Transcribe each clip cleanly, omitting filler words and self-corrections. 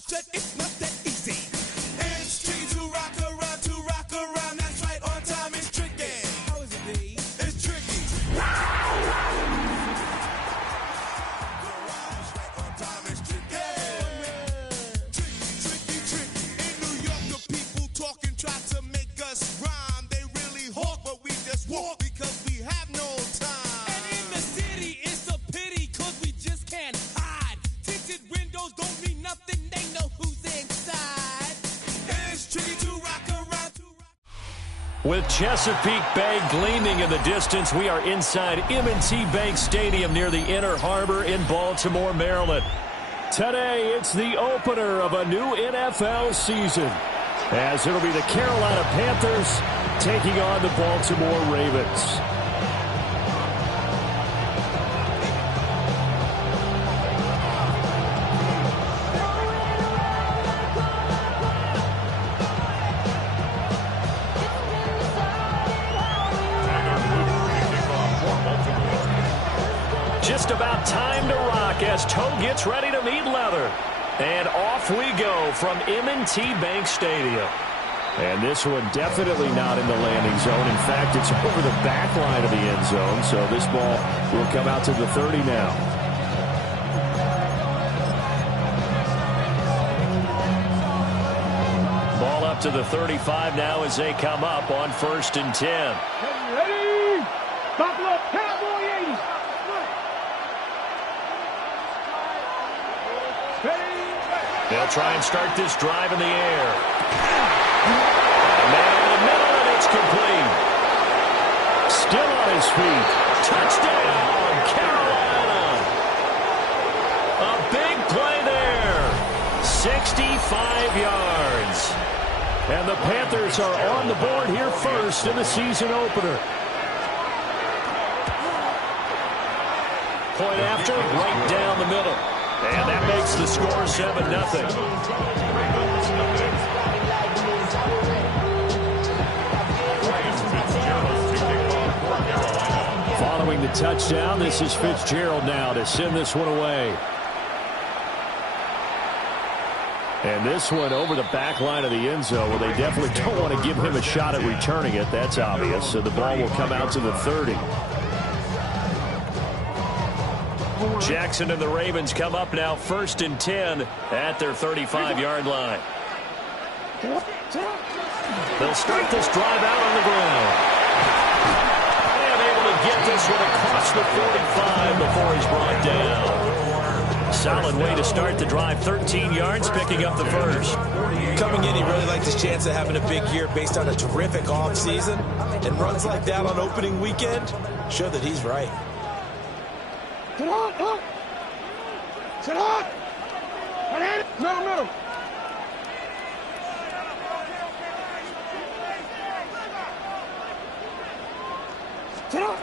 said it's not that easy. It's tricky to rock around. That's right, on time is tricky. How is it, B? It's tricky. On time is tricky. Tricky. In New York, the people talking try to make us rhyme. They really hawk, but we just walk because we have no time. And in the city, it's a pity, cause we just can't hide. Tinted windows don't mean nothing, they know who's inside. It's tricky to rock around. With Chesapeake Bay gleaming in the distance, we are inside M&T Bank Stadium near the Inner Harbor in Baltimore, Maryland. Today, it's the opener of a new NFL season, as it'll be the Carolina Panthers taking on the Baltimore Ravens. Just about time to rock as Toe gets ready to meet leather. And off we go from M&T Bank Stadium. And this one definitely not in the landing zone. In fact, it's over the back line of the end zone. So this ball will come out to the 30 now. Ball up to the 35 now as they come up on 1st and 10. Ready? Buffalo Cowboys! They'll try and start this drive in the air. Man in the middle, and it's complete. Still on his feet. Touchdown, Carolina. A big play there. 65 yards. And the Panthers are on the board here first in the season opener. Point after, right down the middle. And that makes the score 7-0. Following the touchdown, this is Fitzgerald now to send this one away. And this one over the back line of the end zone, where they definitely don't want to give him a shot at returning it. That's obvious. So the ball will come out to the 30. Jackson and the Ravens come up now 1st and 10 at their 35-yard line. They'll start this drive out on the ground. And able to get this one across the 45 before he's brought down. Solid way to start the drive. 13 yards, picking up the first. Coming in, he really liked his chance of having a big year based on a terrific offseason. And runs like that on opening weekend show that he's right. Sit on! Sit on! Middle. Sit on!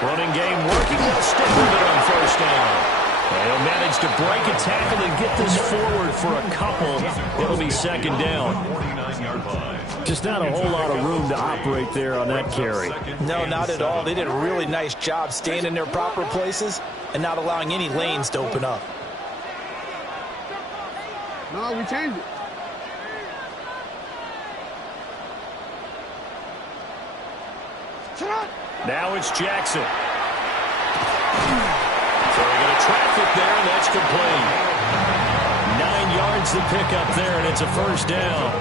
Running game working. They'll stick with it on 1st down. And he'll manage to break a tackle and get this forward for a couple. It'll be 2nd down. Just not a whole lot of room to operate there on that carry. No, not at all. They did a really nice job staying in their proper places and not allowing any lanes to open up. No, we changed it. Now it's Jackson. So they're going to traffic there, and that's complete. 9 yards to pick up there, and it's a 1st down.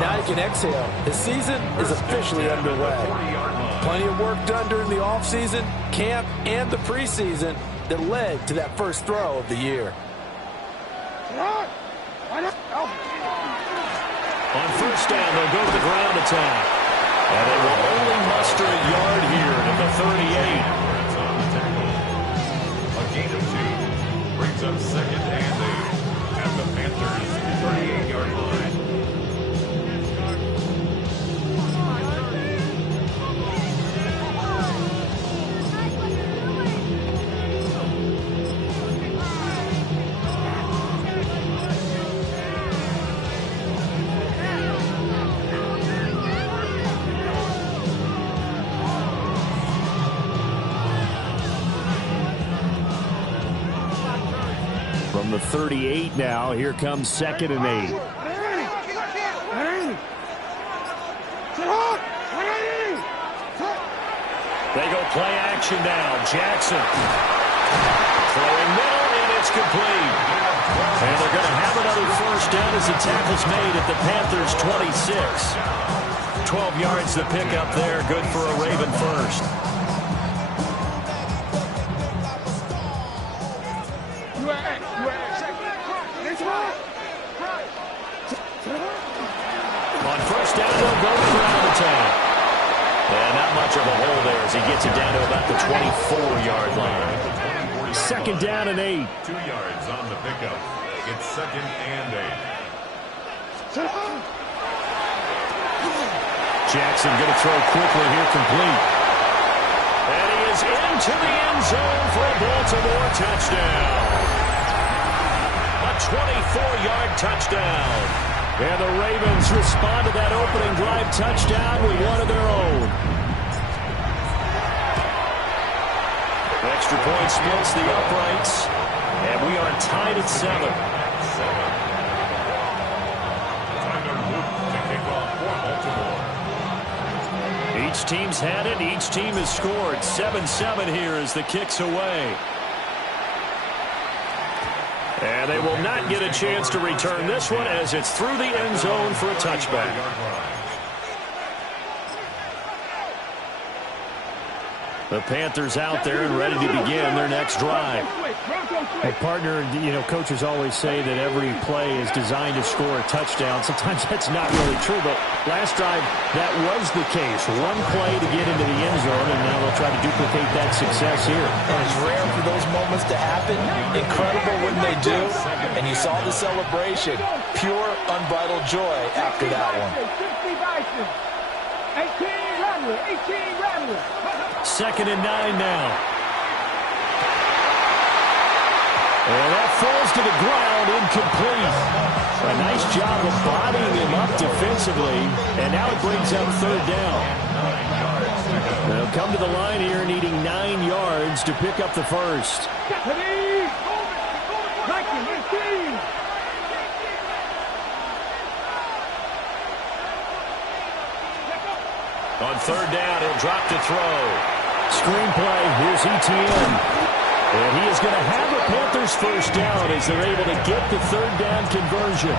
Now you can exhale. The season is officially underway. Plenty of work done during the offseason, camp, and the preseason that led to that first throw of the year. On 1st down, they'll go to the ground attack. And they will only muster a yard here at the 38. A gain of 2 brings up 2nd and 8 at the Panthers' 38-yard line. From the 38 now. Here comes 2nd and 8. They go play action now. Jackson throwing middle, and it's complete. And they're going to have another first down as the tackle's made at the Panthers' 26. 12 yards to pick up there. Good for a Raven first. On first down, they'll go around the town. And not much of a hole there as he gets it down to about the 24-yard line. 2nd down and 8. 2 yards on the pickup. It's 2nd and 8. Jackson going to throw quickly here, complete. And he is into the end zone for a Baltimore touchdown. A 24-yard touchdown. And the Ravens respond to that opening drive touchdown with one of their own. Extra point splits the uprights. And we are tied at 7. Each team's had it. Each team has scored. 7-7 here as the kick's away. And they will not get a chance to return this one as it's through the end zone for a touchback. The Panthers out there and ready to begin their next drive. Hey, partner, coaches always say that every play is designed to score a touchdown. Sometimes that's not really true, but last drive, that was the case. One play to get into the end zone, and now they'll try to duplicate that success here. And it's rare for those moments to happen. Incredible when they do. And you saw the celebration. Pure, unbridled joy after that one. 18 Rattler. 2nd and 9 now. And that falls to the ground, incomplete. A nice job of bodying him up defensively, and now it brings up 3rd down. They'll come to the line here needing 9 yards to pick up the first. On 3rd down, he'll drop to throw. Screenplay, here's ETN. And he is going to have a Panthers first down as they're able to get the 3rd down conversion.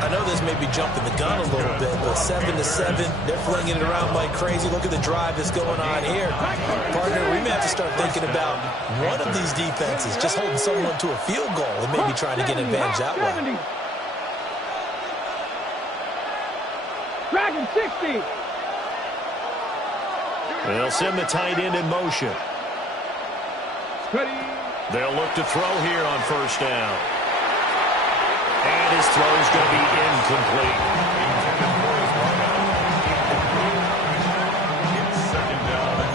I know this may be jumping the gun a little bit, but 7-7, they're flinging it around like crazy. Look at the drive that's going on here. Partner, we may have to start thinking about one of these defenses just holding someone to a field goal and maybe trying to get an advantage that way. Dragon 60. They'll send the tight end in motion. They'll look to throw here on first down. And his throw is going to be incomplete. It's 2nd down and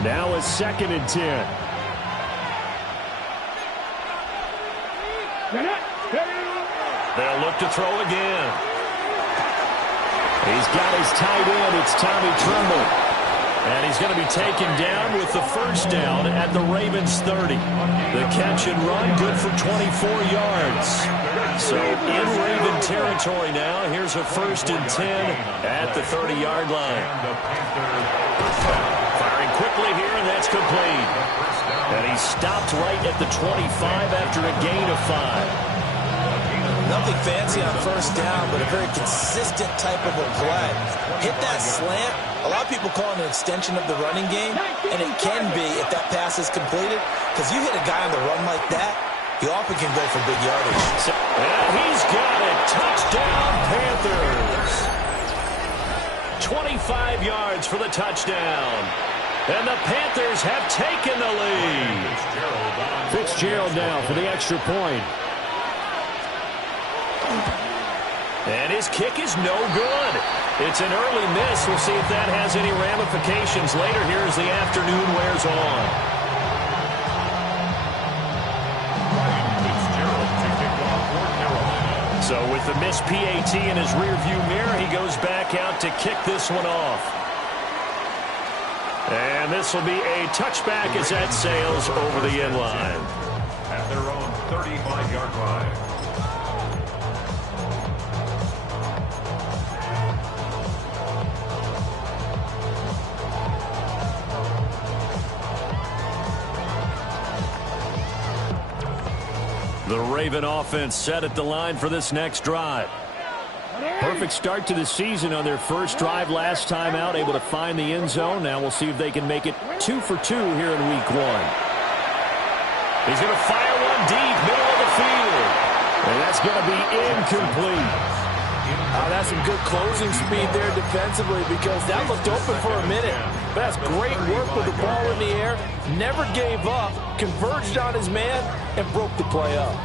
10. Now it's 2nd and 10. They'll look to throw again. He's got his tight end. It's Tommy Tremble. And he's going to be taken down with the first down at the Ravens 30. The catch and run good for 24 yards. So in Raven territory now. Here's a 1st and 10 at the 30-yard line. Firing quickly here, and that's complete. And he stopped right at the 25 after a gain of 5. Nothing fancy on first down, but a very consistent type of a play. Hit that slant. A lot of people call it an extension of the running game, and it can be if that pass is completed, because you hit a guy on the run like that, he often can go for big yardage. And he's got it. Touchdown, Panthers. 25 yards for the touchdown. And the Panthers have taken the lead. Fitzgerald now for the extra point. And his kick is no good. It's an early miss. We'll see if that has any ramifications later here as the afternoon wears on. So with the missed PAT in his rearview mirror, he goes back out to kick this one off. And this will be a touchback as that sails over the end line. At their own 35-yard line. The Raven offense set at the line for this next drive. Perfect start to the season on their first drive last time out, able to find the end zone. Now we'll see if they can make it 2 for 2 here in week 1. He's going to fire one deep, middle of the field. And that's going to be incomplete. That's some good closing speed there defensively because that looked open for a minute. But that's great work with the ball in the air. Never gave up, converged on his man, and broke the play up.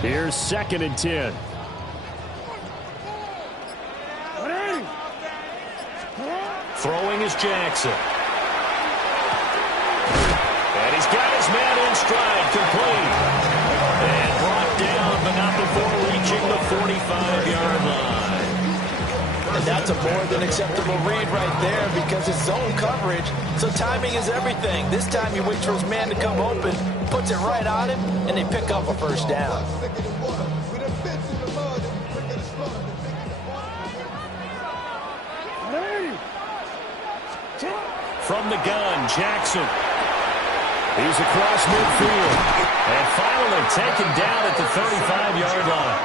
Here's 2nd and 10. Throwing is Jackson. And he's got his man in stride, complete. And brought down, but not before reaching the 45-yard line. And that's a more than acceptable read right there because it's zone coverage, so timing is everything. This time he waits for his man to come open, puts it right on him, and they pick up a first down. From the gun, Jackson. He's across midfield. And finally taken down at the 35-yard line.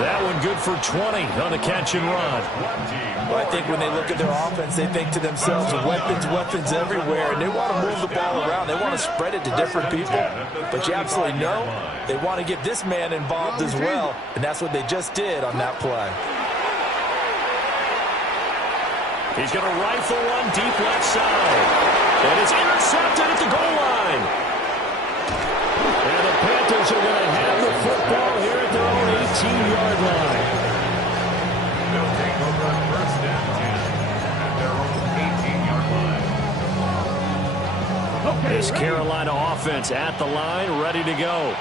That one good for 20 on the catch and run. Well, I think when they look at their offense, they think to themselves, weapons everywhere, and they want to move the ball around. They want to spread it to different people. But you absolutely know they want to get this man involved as well, and that's what they just did on that play. He's going to rifle one deep left side. And it's intercepted at the goal line. And the Panthers are going to have the football here at their own 18-yard line. They'll take over first and 10 at their own 18-yard line. This Carolina offense at the line, ready to go.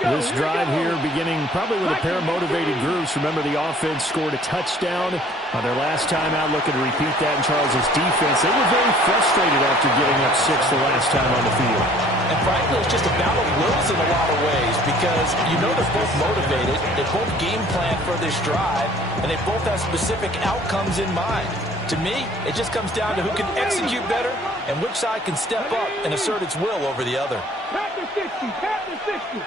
This drive here beginning probably with a pair of motivated groups. Remember, the offense scored a touchdown on their last time out. Looking to repeat that in Charles' defense. They were very frustrated after giving up 6 the last time on the field. And frankly, it's just a battle of wills in a lot of ways because you know they're both motivated. They both game plan for this drive, and they both have specific outcomes in mind. To me, it just comes down to who can execute better and which side can step up and assert its will over the other. Panther 60, Panther 60.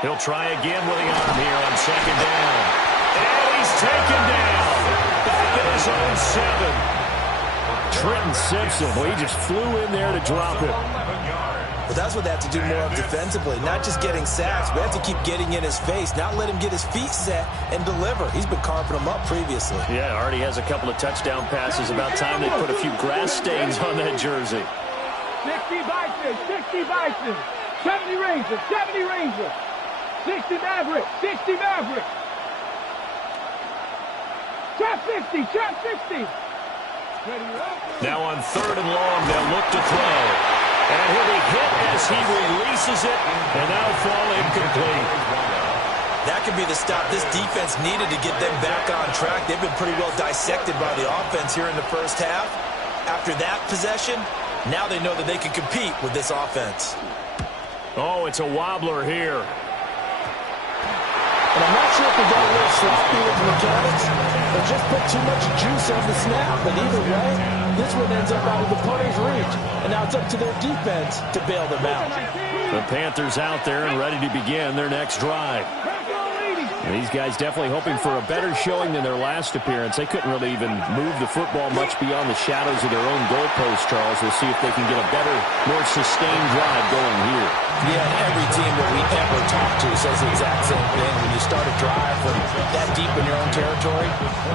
He'll try again with the arm here on 2nd down. And he's taken down. Back at his own 7. Trenton Simpson, well, he just flew in there to drop it. But that's what they have to do more of defensively, not just getting sacks. We have to keep getting in his face, not let him get his feet set and deliver. He's been carving them up previously. Yeah, already has a couple of touchdown passes. About time they put a few grass stains on that jersey. 60 Bison, 60 Bison. 70 Rangers, 70 Rangers. 60 Maverick, 60 Maverick. Trap 50, trap 50. Now on 3rd and long, they'll look to throw. And he'll be hit as he releases it, and that'll fall incomplete. That could be the stop this defense needed to get them back on track. They've been pretty well dissected by the offense here in the first half. After that possession, now they know that they can compete with this offense. Oh, it's a wobbler here. And I'm not sure if they got a little sloppy with the mechanics or just put too much juice on the snap. But either way, this one ends up out of the punter's reach. And now it's up to their defense to bail them out. The Panthers out there and ready to begin their next drive. Panther 80, These guys definitely hoping for a better showing than their last appearance. They couldn't really even move the football much beyond the shadows of their own goalpost, Charles. We'll see if they can get a better, more sustained drive going here. Yeah, and every team that we ever talk to says the exact same thing. When you start a drive from that deep in your own territory,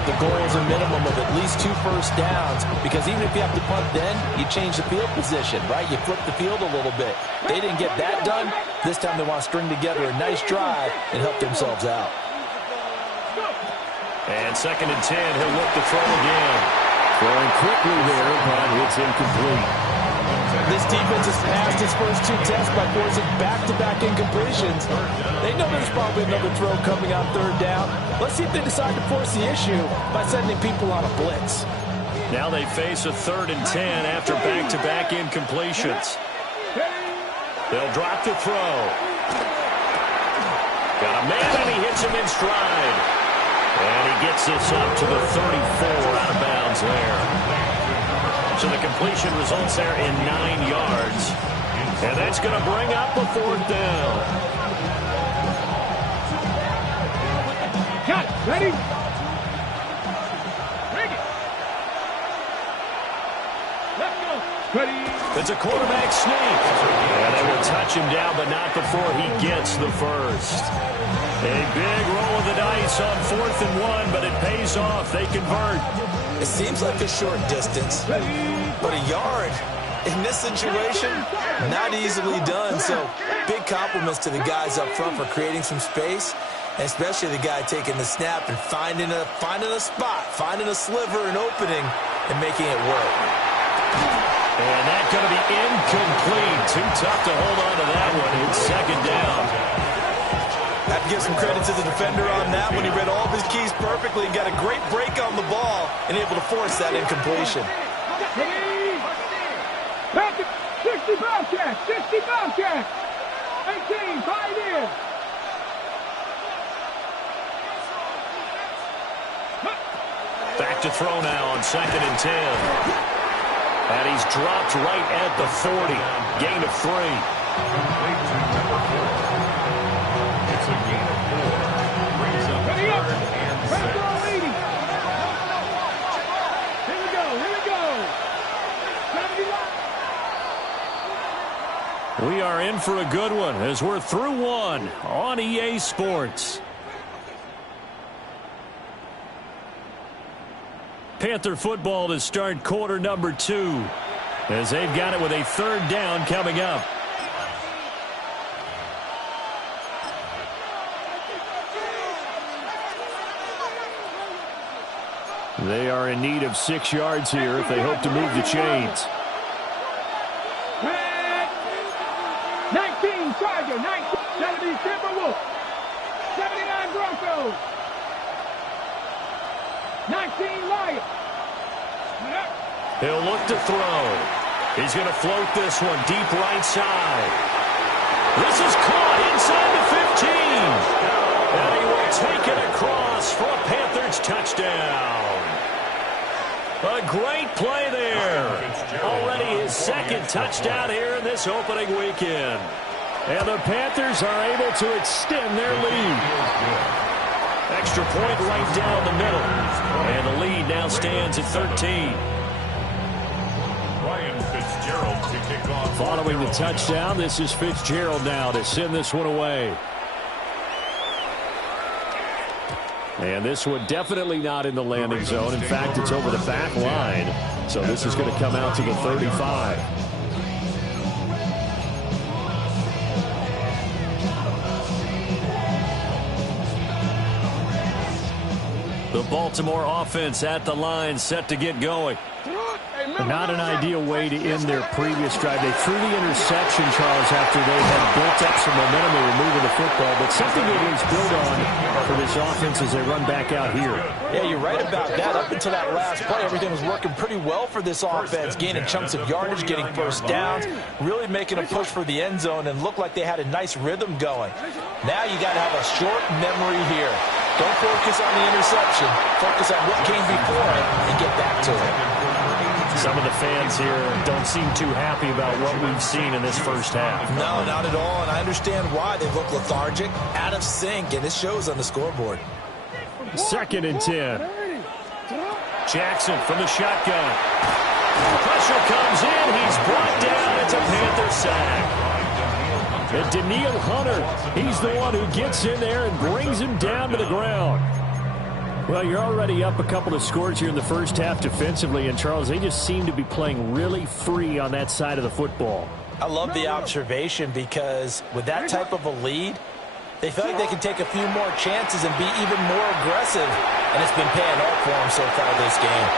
the goal is a minimum of at least 2 first downs, because even if you have to punt then, you change the field position, right? You flip the field a little bit. They didn't get that done. This time they want to string together a nice drive and help themselves out. And 2nd and 10, he'll look to throw again. Throwing quickly there, but it's incomplete. This defense has passed its first 2 tests by forcing back-to-back incompletions. They know there's probably another throw coming on 3rd down. Let's see if they decide to force the issue by sending people on a blitz. Now they face a 3rd and 10 after back-to-back incompletions. They'll drop the throw. Got a man, and he hits him in stride. And he gets this up to the 34, out of bounds there. So the completion results there in 9 yards. And that's going to bring up a 4th down. Got it. Ready? Bring it. Let's go. Ready? It's a quarterback sneak. And they will touch him down, but not before he gets the first. A big roll of the dice on 4th and 1, but it pays off. They convert. It seems like a short distance, but a yard in this situation, not easily done. So big compliments to the guys up front for creating some space, and especially the guy taking the snap and finding a spot, finding a sliver, an opening, and making it work. And that's going to be incomplete. Too tough to hold on to that one. It's 2nd down. I have to give some credit to the defender on that one. He read all of his keys perfectly and got a great break on the ball and able to force that incompletion. 60 Bobcats, 60 Bobcats. 18, Pioneer. Back to throw now on 2nd and 10. And he's dropped right at the 40. Gain of 3. It's a gain of 4. Brings up 3rd and 6. Here we go. 71. We are in for a good one as we're through 1 on EA Sports. Panther football to start quarter number 2 as they've got it with a 3rd down coming up. They are in need of 6 yards here if they hope to move the chains. 19 Charger, 19 70 Timberwolves, 79 Broncos, 19 Lions. He'll look to throw. He's going to float this one deep right side. This is caught inside the 15. And he will take it across for a Panthers touchdown. A great play there. Already his 2nd touchdown here in this opening weekend. And the Panthers are able to extend their lead. Extra point right down the middle. And the lead now stands at 13. Ryan Fitzgerald to kick off. Following the touchdown, this is Fitzgerald now to send this one away. And this one definitely not in the landing zone. In fact, it's over the back line. So this is going to come out to the 35. The Baltimore offense at the line, set to get going. Not an ideal way to end their previous drive. They threw the interception, Charles, after they had built up some momentum. They were moving the football, but something they always build on for this offense as they run back out here. Yeah, you're right about that. Up until that last play, everything was working pretty well for this offense, gaining chunks of yardage, getting first downs, really making a push for the end zone, and looked like they had a nice rhythm going. Now you got to have a short memory here. Don't focus on the interception. Focus on what came before it and get back to it. Some of the fans here don't seem too happy about what we've seen in this first half. No, not at all, and I understand why. They look lethargic, out of sync, and it shows on the scoreboard. 2nd and 10. Jackson from the shotgun. Pressure comes in. He's brought down. It's a Panther sack. And Danielle Hunter, he's the one who gets in there and brings him down to the ground. Well, you're already up a couple of scores here in the first half defensively, and Charles, they just seem to be playing really free on that side of the football. I love the observation because with that type of a lead, they feel like they can take a few more chances and be even more aggressive, and it's been paying off for them so far this game.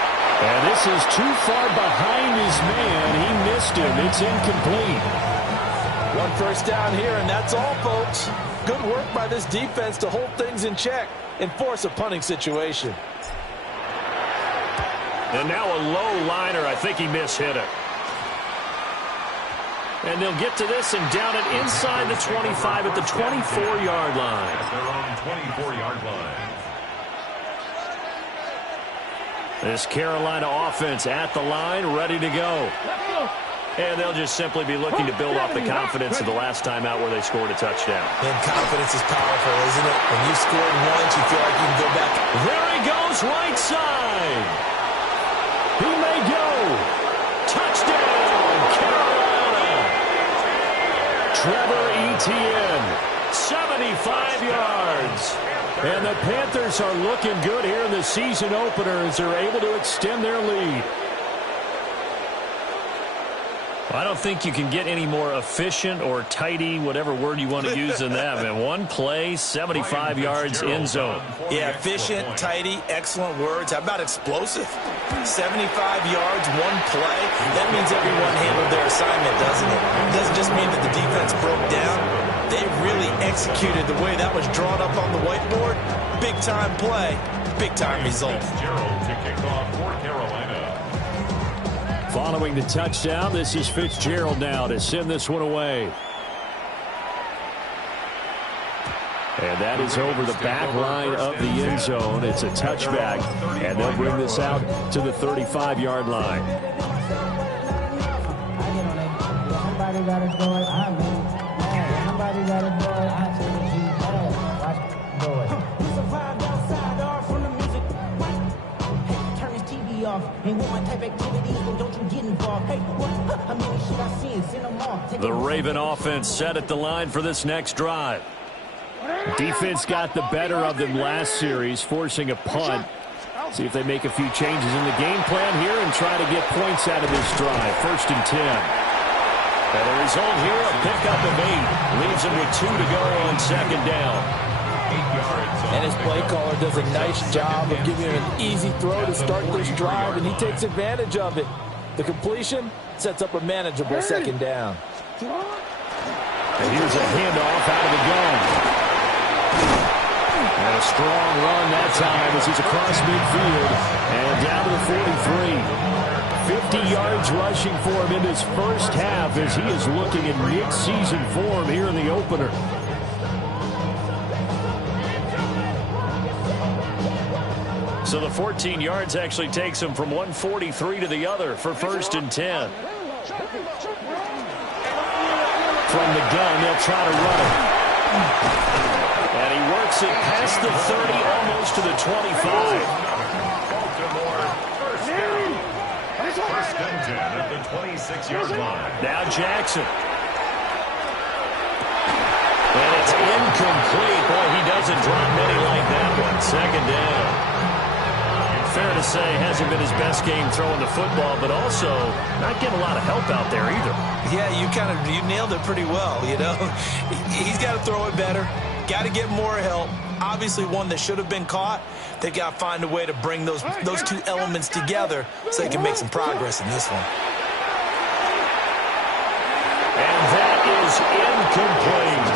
And this is too far behind his man. He missed him. It's incomplete. 1 first down here, and that's all, folks. Good work by this defense to hold things in check and force a punting situation. And now a low liner. I think he mishit it. And they'll get to this and down it inside the 25 at the 24-yard line. They're on 24-yard line. This Carolina offense at the line, ready to go. And they'll just simply be looking to build off the confidence of the last time out where they scored a touchdown. And confidence is powerful, isn't it? When you scored once, you feel like you can go back. There he goes, right side. He may go. Touchdown, Carolina. Trevor Etienne, 75 yards. And the Panthers are looking good here in the season opener as they're able to extend their lead. I don't think you can get any more efficient or tidy, whatever word you want to use in that, man. One play, 75 yards, end zone. Yeah, efficient, tidy, excellent words. How about explosive? 75 yards, one play. That means everyone handled their assignment, doesn't it? It doesn't just mean that the defense broke down. They really executed the way that was drawn up on the whiteboard. Big-time play, big-time result. Fitzgerald to kick off for Carolina. Following the touchdown, this is Fitzgerald now to send this one away. And that is over the back line of the end zone. It's a touchback, and they'll bring this out to the 35-yard line. Somebody got to do it. I mean, somebody got to do it. I tell you, watch, do it. You survived outside or from the music. Hey, turn this TV off. Ain't want my type activities, then don't you get involved. Hey, what? How many shit I seen? Send them off. The Raven offense set at the line for this next drive. Defense got the better of them last series, forcing a punt. See if they make a few changes in the game plan here and try to get points out of this drive. 1st and 10. And the result here, a pickup of 8. Leaves them with 2 to go on 2nd down. 8 yards. And his play caller does a nice job of giving him an easy throw to start this drive, and he takes advantage of it. The completion sets up a manageable 2nd down. And here's a handoff out of the gun. And a strong run that time as he's across midfield and down to the 43. 50 yards rushing for him in his first half as he is looking in mid-season form here in the opener. So the 14 yards actually takes him from 143 to the other for 1st and 10. From the gun, they'll try to run it. And he works it past the 30, almost to the 25. Baltimore, first down. 1st and 10 at the 26-yard line. Now Jackson. And it's incomplete. Boy, he doesn't drop many like that one. 2nd down. Fair to say, hasn't been his best game throwing the football, but also not getting a lot of help out there either. Yeah, you nailed it pretty well, you know. He's got to throw it better. Got to get more help. Obviously one that should have been caught. They got to find a way to bring those two elements together so they can make some progress in this one. And that is incomplete.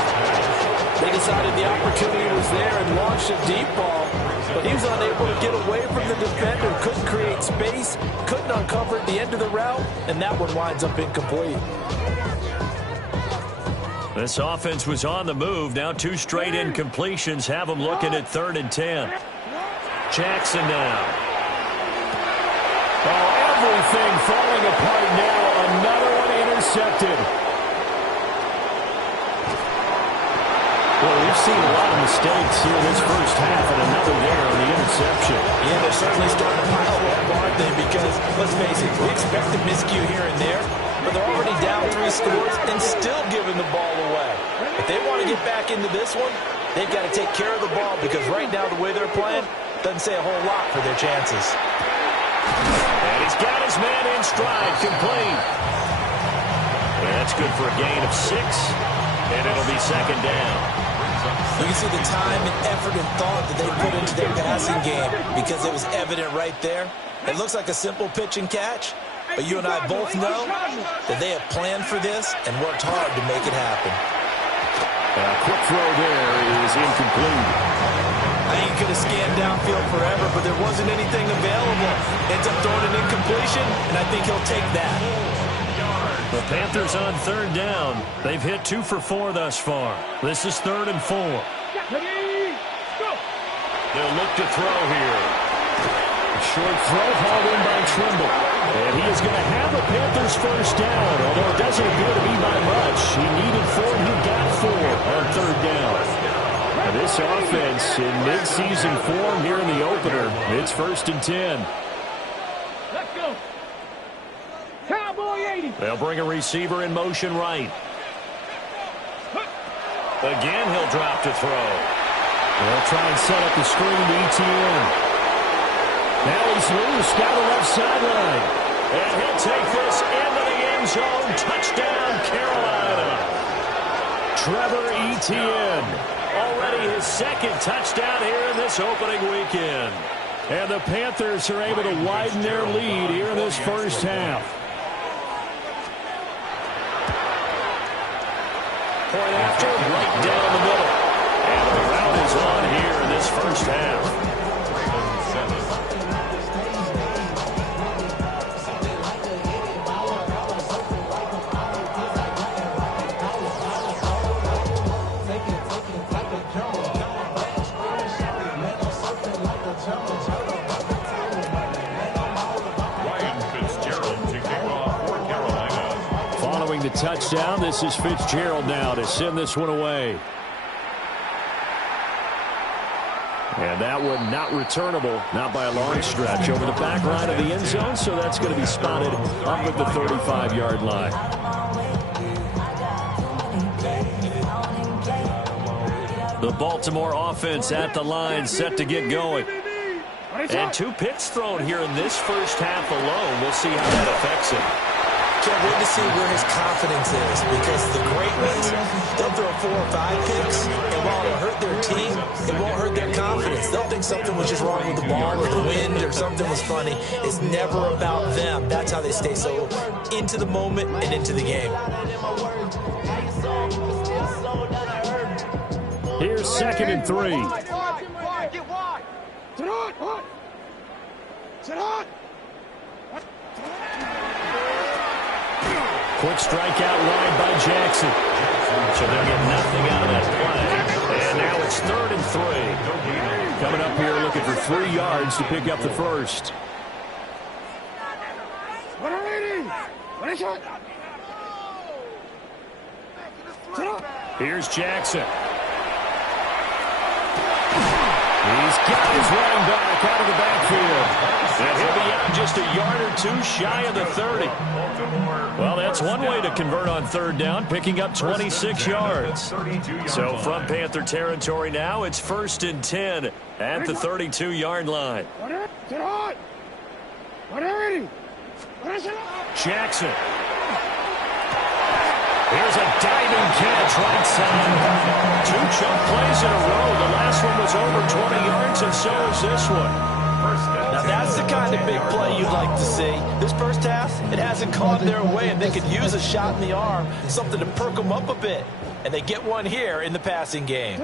They decided the opportunity was there and launched a deep ball, but he was unable to get away from the defender, couldn't create space, couldn't uncover at the end of the route, and that one winds up incomplete. This offense was on the move. Now 2 straight incompletions have them looking at 3rd and 10. Jackson now. Oh, everything falling apart now. Another one intercepted. Well, we've seen a lot of mistakes here this first half, and another there on the interception. Yeah, they're certainly starting to pile up, aren't they? Because, let's face it, we expect a miscue here and there, but they're already down 3 scores and still giving the ball away. If they want to get back into this one, they've got to take care of the ball, because right now the way they're playing doesn't say a whole lot for their chances. And he's got his man in stride, complete. And that's good for a gain of 6, and it'll be second down. You can see the time and effort and thought that they put into their passing game, because it was evident right there. It looks like a simple pitch and catch, but you and I both know that they have planned for this and worked hard to make it happen. A quick throw there is incomplete. I think he could have scanned downfield forever, but there wasn't anything available. Ends up throwing an incompletion, and I think he'll take that. The Panthers on third down. They've hit 2 for 4 thus far. This is 3rd and 4. They'll look to throw here. A short throw hauled in by Trimble. And he is going to have the Panthers first down, although it doesn't appear to be by much. He needed 4, he got 4 on third down. Now this offense in mid-season form here in the opener. It's 1st and 10. Let's go. Cowboy 80. They'll bring a receiver in motion right. Again, he'll drop to throw. They'll try and set up the screen to ETN. Now he's loose down the left sideline. And he'll take this into the end zone. Touchdown, Carolina. Trevor Etienne. Already his 2nd touchdown here in this opening weekend. And the Panthers are able to widen their lead here in this first half. Point after, right down the middle. And the route is on here in this first half. The touchdown. This is Fitzgerald now to send this one away. And that one not returnable, not by a long stretch, over the back line of the end zone, so that's going to be spotted up at the 35-yard line. The Baltimore offense at the line, set to get going. And 2 picks thrown here in this first half alone. We'll see how that affects him. Can't wait to see where his confidence is, because the great ones, they'll throw 4 or 5 picks, and while it'll hurt their team, it won't hurt their confidence. They'll think something was just wrong with the ball or the wind or something was funny. It's never about them. That's how they stay so into the moment and into the game. Here's 2nd and 3. Quick strikeout wide by Jackson. So they'll get nothing out of that play. And now it's 3rd and 3. Coming up here looking for 3 yards to pick up the first. Here's Jackson. He's got his running back out of the backfield. And he'll be out just a yard or 2 shy of the 30. Well, that's one way to convert on third down, picking up 26 yards. So from Panther territory now, it's 1st and 10 at the 32-yard line. Jackson. Here's a diving catch right side. 2 chunk plays in a row. The last one was over 20 yards, and so is this one. Now that's the kind of big play you'd like to see. This first half, it hasn't gone their way, and they could use a shot in the arm, something to perk them up a bit. And they get one here in the passing game.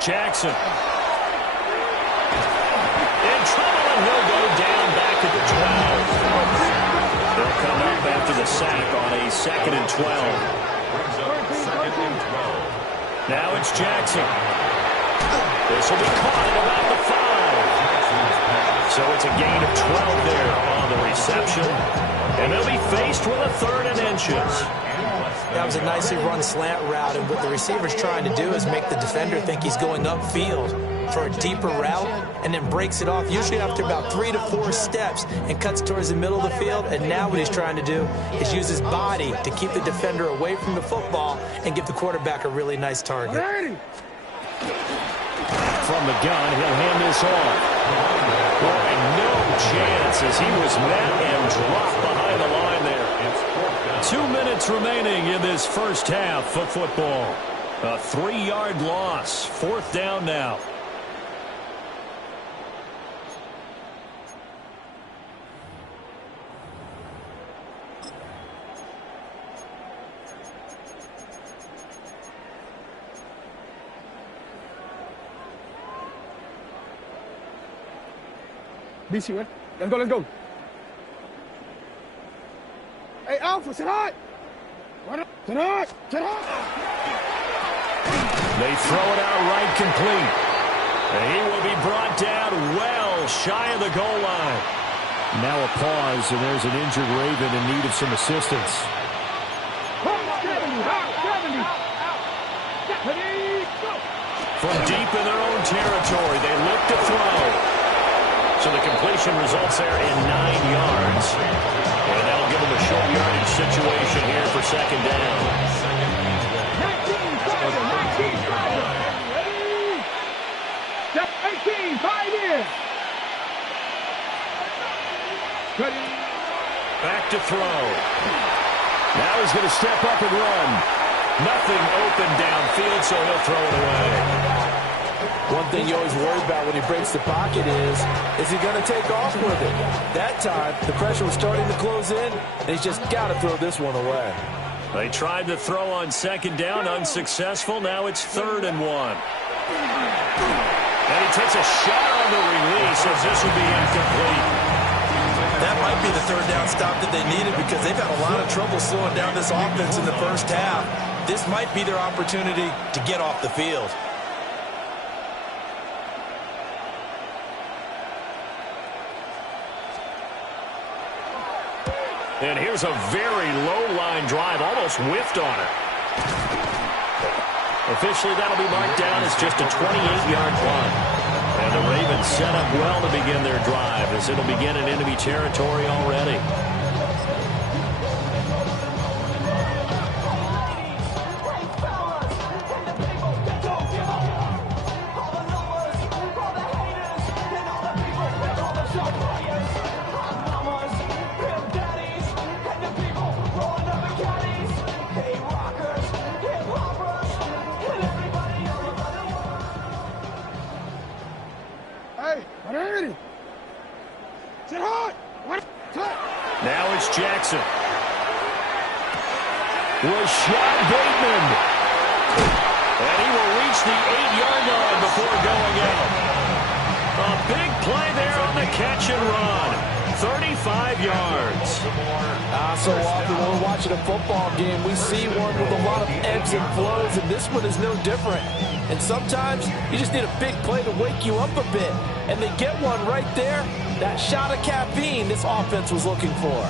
Jackson. In trouble, and he'll go down back at the 12. They'll come up after the sack on a 2nd and 12. Now it's Jackson. This will be caught at about the 5. So it's a gain of 12 there on the reception. And they'll be faced with a 3rd and inches. That was a nicely run slant route, and what the receiver's trying to do is make the defender think he's going upfield for a deeper route, and then breaks it off, usually after about 3 to 4 steps, and cuts towards the middle of the field. And now what he's trying to do is use his body to keep the defender away from the football and give the quarterback a really nice target. From the gun, he'll hand this off. Boy, no chance as he was met and dropped behind the line there. 2 minutes remaining in this first half of football. A 3-yard loss. 4th down now. BC, right? Let's go, let's go. Hey, Alpha, sit high. Sit high, sit high. They throw it out right complete. And he will be brought down well shy of the goal line. Now a pause, and there's an injured Raven in need of some assistance. 70. From deep in their own territory, they look to throw. So the completion results there in 9 yards. And that'll give them a short yardage situation here for 2nd down. 18, 5 in. Back to throw. Now he's going to step up and run. Nothing open downfield, so he'll throw it away. One thing you always worry about when he breaks the pocket is he going to take off with it? That time, the pressure was starting to close in, and he's just got to throw this one away. They tried to throw on 2nd down, unsuccessful. Now it's 3rd and 1. And he takes a shot on the release as this will be incomplete. That might be the 3rd down stop that they needed because they've had a lot of trouble slowing down this offense in the first half. This might be their opportunity to get off the field. And here's a very low-line drive, almost whiffed on it. Officially, that'll be marked down as just a 28-yard punt. And the Ravens set up well to begin their drive as it'll begin in enemy territory already. Now it's Jackson. Rashad Bateman. And he will reach the 8-yard line before going out. A big play there on the catch and run. 35 yards. So often when we're watching a football game, we see one with a lot of ebbs and flows, and this one is no different. And sometimes you just need a big play to wake you up a bit. And they get one right there. That shot of caffeine this offense was looking for.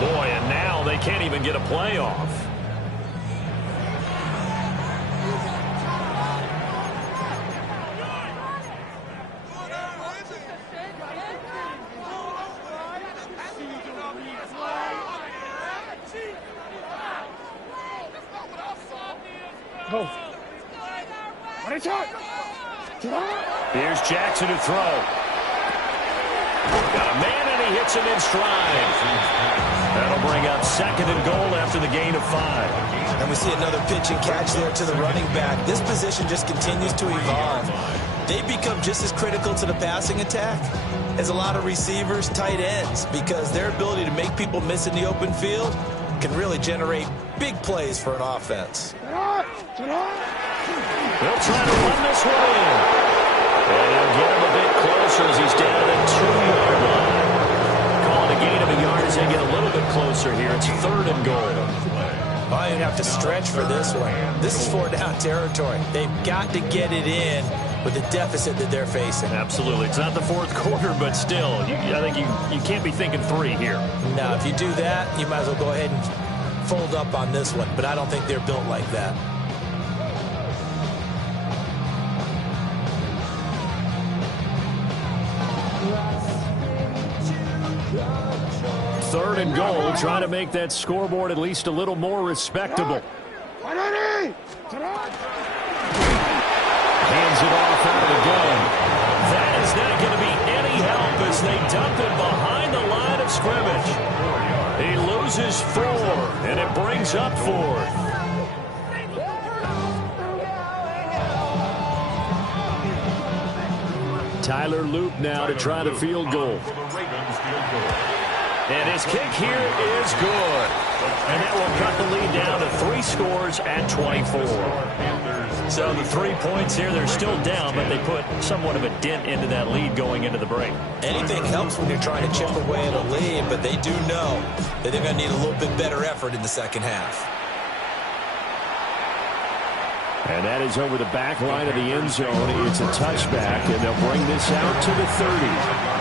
Boy, and now they can't even get a play off. Go. Here's Jackson to throw. Got a man, and he hits him in stride. That'll bring up 2nd and goal after the gain of 5. And we see another pitch and catch there to the running back. This position just continues to evolve. They become just as critical to the passing attack as a lot of receivers, tight ends, because their ability to make people miss in the open field can really generate big plays for an offense. They'll try to run this one in. And he'll get him a bit closer as he's down at the 2-yard line. Calling a gain of a yard as they get a little bit closer here. It's 3rd and goal. Well, you'd have to stretch for this one. This is 4-down territory. They've got to get it in with the deficit that they're facing. Absolutely. It's not the 4th quarter, but still, I think you can't be thinking 3 here. No, if you do that, you might as well go ahead and fold up on this one. But I don't think they're built like that. Third and goal, trying to make that scoreboard at least a little more respectable. Hands it off out of the gun. That is not going to be any help as they dump it behind the line of scrimmage. He loses 4, and it brings up 4th. Tyler Loop now to try the field goal. And his kick here is good. And that will cut the lead down to 3 scores at 24. So the 3 points here, they're still down, but they put somewhat of a dent into that lead going into the break. Anything helps when you're trying to chip away at a lead, but they do know that they're going to need a little bit better effort in the second half. And that is over the back line of the end zone. It's a touchback, and they'll bring this out to the 30.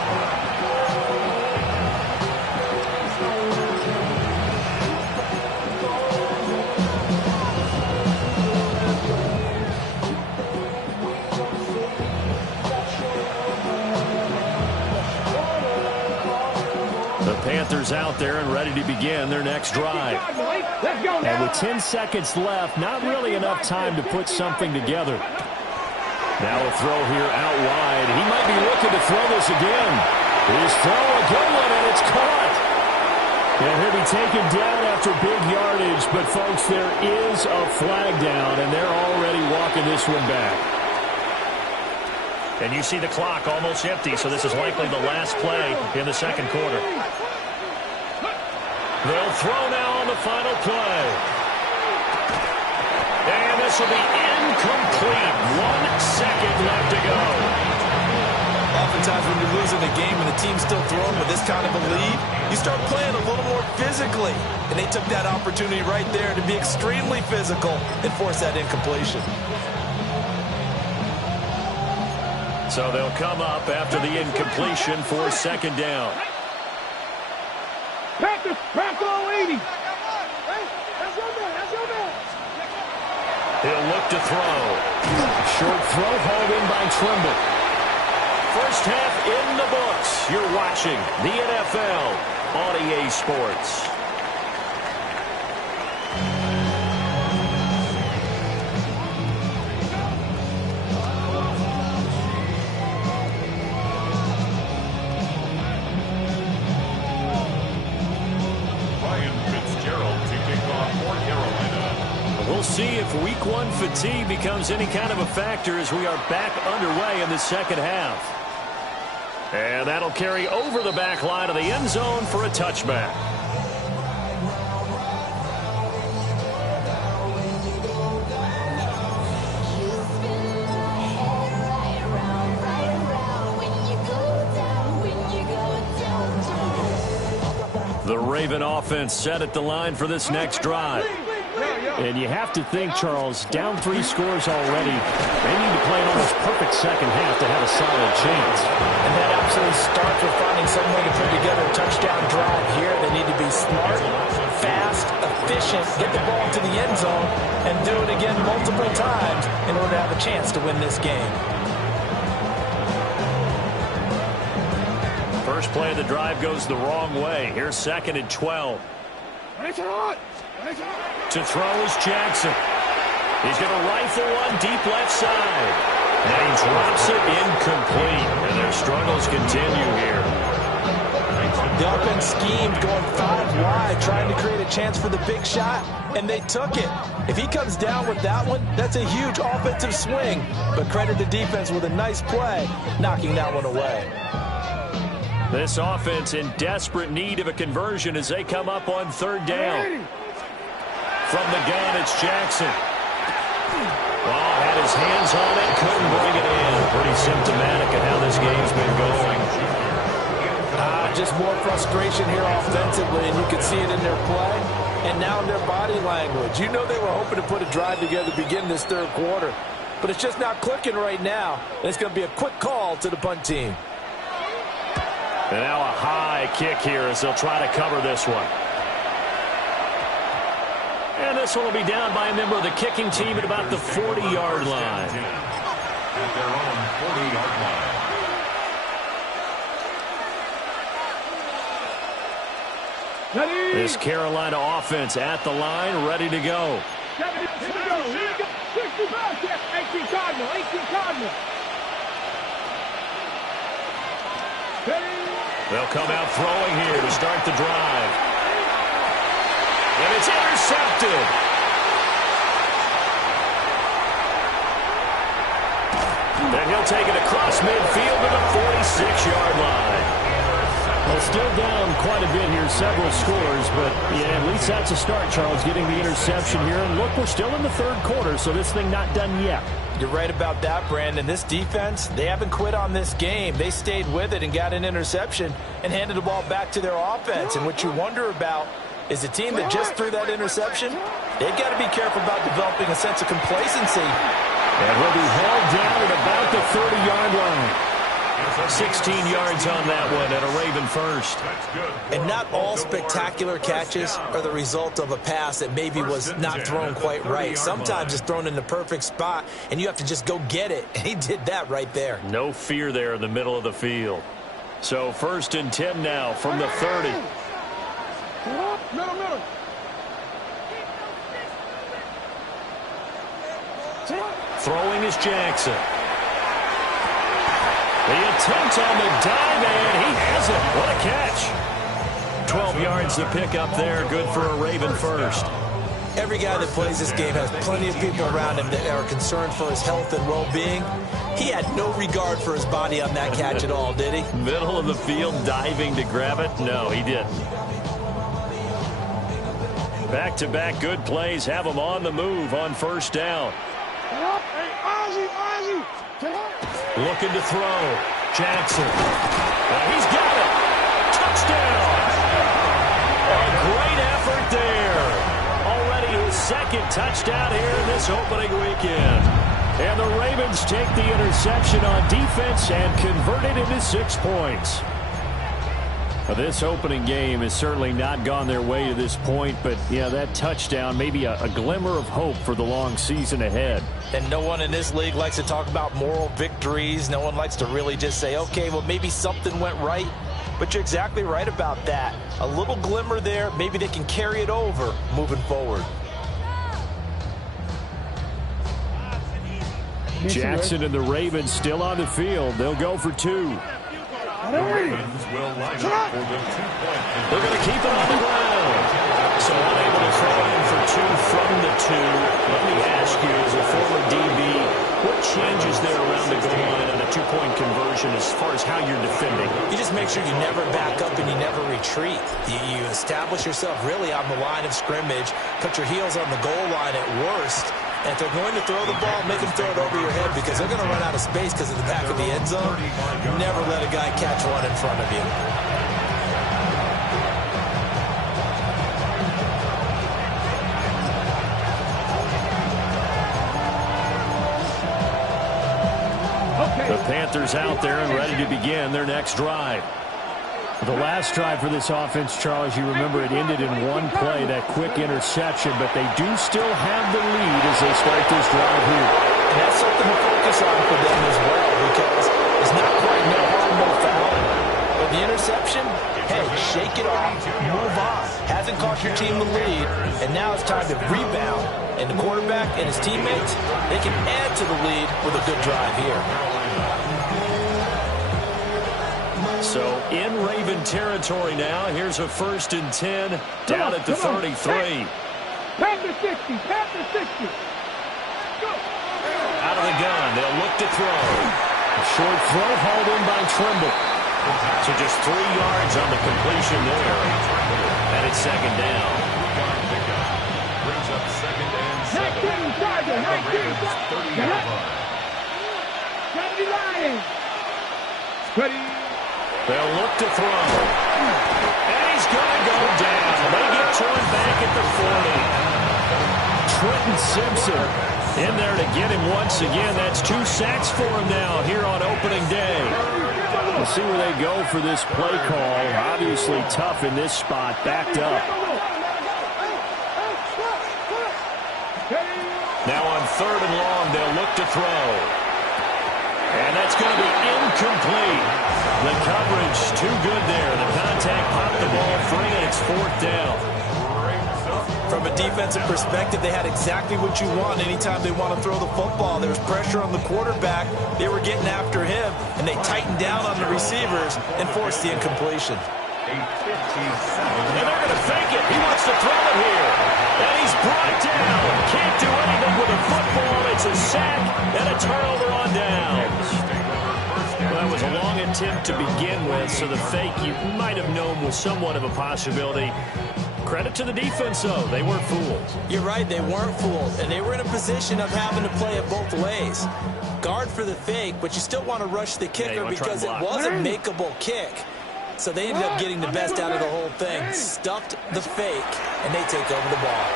Panthers out there and ready to begin their next drive. And with 10 seconds left, not really enough time to put something together. Now a throw here out wide. He might be looking to throw this again. His throw, a good one, and it's caught. And he'll be taken down after big yardage, but folks, there is a flag down, and they're already walking this one back. And you see the clock almost empty, so this is likely the last play in the second quarter. They'll throw now on the final play. And this will be incomplete. 1 second left to go. Oftentimes when you're losing a game and the team's still throwing with this kind of a lead, you start playing a little more physically. And they took that opportunity right there to be extremely physical and force that incompletion. So they'll come up after the incompletion for 2nd down. Panthers, back all 80. He'll look to throw. Short throw hauled in by Trimble. First half in the books. You're watching the NFL on EA Sports. See if week 1 fatigue becomes any kind of a factor as we are back underway in the second half. And that'll carry over the back line of the end zone for a touchback. The Raven offense set at the line for this next drive. And you have to think, Charles, down 3 scores already. They need to play an almost perfect second half to have a solid chance. And that absolutely starts with finding some way to put together a touchdown drive here. They need to be smart, fast, efficient, get the ball to the end zone, and do it again multiple times in order to have a chance to win this game. First play of the drive goes the wrong way. Here's 2nd and 12. To throw is Jackson. He's going to rifle one deep left side. And he drops it incomplete. And their struggles continue here. The offense schemed going 5 wide, trying to create a chance for the big shot, and they took it. If he comes down with that one, that's a huge offensive swing. But credit the defense with a nice play, knocking that one away. This offense in desperate need of a conversion as they come up on 3rd down. From the gun, it's Jackson. Well, had his hands on it, couldn't bring it in. Pretty symptomatic of how this game's been going. Just more frustration here offensively, and you can see it in their play and now in their body language. You know they were hoping to put a drive together to begin this third quarter, but it's just not clicking right now. And it's going to be a quick call to the punt team. And now a high kick here as they'll try to cover this one. And this one will be down by a member of the kicking team at about the 40-yard line. At their own 40-yard line. This Carolina offense at the line, ready to go. 70, here we go, 65, 18 Cardinal, 18 Cardinal. They'll come out throwing here to start the drive. And it's intercepted. And he'll take it across midfield to the 46-yard line. Well, still down quite a bit here, several scores, but yeah, at least that's a start, Charles, getting the interception here. And look, we're still in the third quarter, so this thing not done yet. You're right about that, Brandon. This defense, they haven't quit on this game. They stayed with it and got an interception and handed the ball back to their offense. And what you wonder about is a team that just threw that interception, they've got to be careful about developing a sense of complacency. And will be held down at about the 30-yard line. 16 yards on that one and a Raven first. And not all spectacular catches are the result of a pass that maybe was not thrown quite right. Sometimes it's thrown in the perfect spot, and you have to just go get it. And he did that right there. No fear there in the middle of the field. So 1st and 10 now from the 30. Middle. Throwing is Jackson. The attempt on the dive, and he has it. What a catch. 12 yards to pick up there. Good for a Raven first. Every guy that plays this game has plenty of people around him that are concerned for his health and well-being. He had no regard for his body on that catch at all, did he? Middle of the field, diving to grab it. No, he didn't. Back-to-back good plays have him on the move on 1st down. Looking to throw. Jackson. He's got it. Touchdown. A great effort there. Already his 2nd touchdown here in this opening weekend. And the Ravens take the interception on defense and convert it into 6 points. Now, this opening game has certainly not gone their way to this point, but yeah, that touchdown, maybe a glimmer of hope for the long season ahead. And no one in this league likes to talk about moral victories. No one likes to really just say, okay, well, maybe something went right. But you're exactly right about that. A little glimmer there. Maybe they can carry it over moving forward. Jackson and the Ravens still on the field. They'll go for 2. The Ravens will line up for the 2-point. They're going to keep it on the ground. So unable to throw in for 2 from the 2. Let me ask you, as a former DB, what changes there around the goal line on a 2-point conversion as far as how you're defending? You just make sure you never back up and you never retreat. You establish yourself really on the line of scrimmage, put your heels on the goal line at worst. And if they're going to throw the ball, make them throw it over your head because they're going to run out of space because of the back of the end zone. Never let a guy catch one in front of you. The Panthers out there and ready to begin their next drive. The last drive for this offense, Charles, you remember it ended in one play, that quick interception, but they do still have the lead as they start this drive here. And that's something to focus on for them as well because it's not quite no harm, no foul. But the interception, hey, shake it off, move on. Hasn't cost your team the lead, and now it's time to rebound. And the quarterback and his teammates, they can add to the lead with a good drive here. So in Raven territory now. Here's a 1st and 10 down at the 33. Panther 60, Panther 60. Go. Out of the gun, they'll look to throw. A short throw hauled in by Trimble. So just 3 yards on the completion there. And it's 2nd down. Brings up 2nd and 7. 19, Tiger, 19. 30-yard line. 70 Lions. Ready. They'll look to throw. And he's going to go down. They get to him back at the 40. Trenton Simpson in there to get him once again. That's 2 sacks for him now here on opening day. We'll see where they go for this play call. Obviously tough in this spot, backed up. Now on 3rd and long, they'll look to throw. And that's going to be incomplete. The coverage too good there. The contact popped the ball free, and it's 4th down. From a defensive perspective, they had exactly what you want anytime they want to throw the football. There was pressure on the quarterback. They were getting after him, and they tightened down on the receivers and forced the incompletion. And they're going to fake it. He wants to throw it here. And he's brought down. Can't do anything with a football. It's a sack and a turnover on downs. Well, that was a long attempt to begin with, so the fake you might have known was somewhat of a possibility. Credit to the defense, though. They weren't fooled. You're right, they weren't fooled, and they were in a position of having to play it both ways. Guard for the fake, but you still want to rush the kicker because it was a makeable kick. So they ended up getting the best out of the whole thing. Stuffed the fake, and they take over the ball.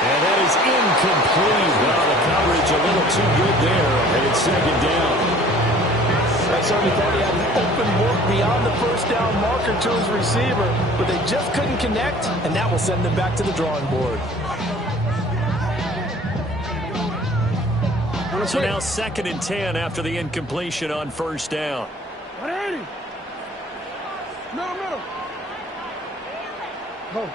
And that is incomplete. Well, the coverage a little too good there, and it's 2nd down. I certainly thought he had an open look beyond the first down marker to his receiver, but they just couldn't connect, and that will send them back to the drawing board. So now 2nd and 10 after the incompletion on 1st down. 180. No. Go.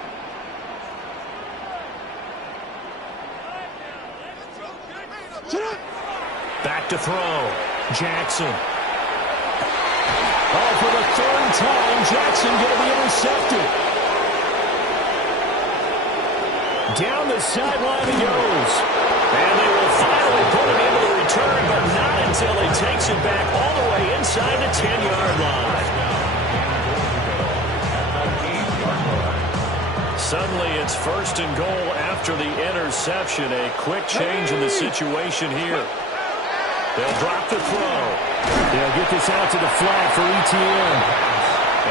Back to throw. Jackson. Oh, for the 3rd time, Jackson going to be intercepted. Down the sideline he goes. And they will finally put him into the return, but not until he takes it back all the way inside the 10-yard line. Suddenly it's 1st and goal after the interception. A quick change in the situation here. They'll drop the throw. They'll get this out to the flat for ETN.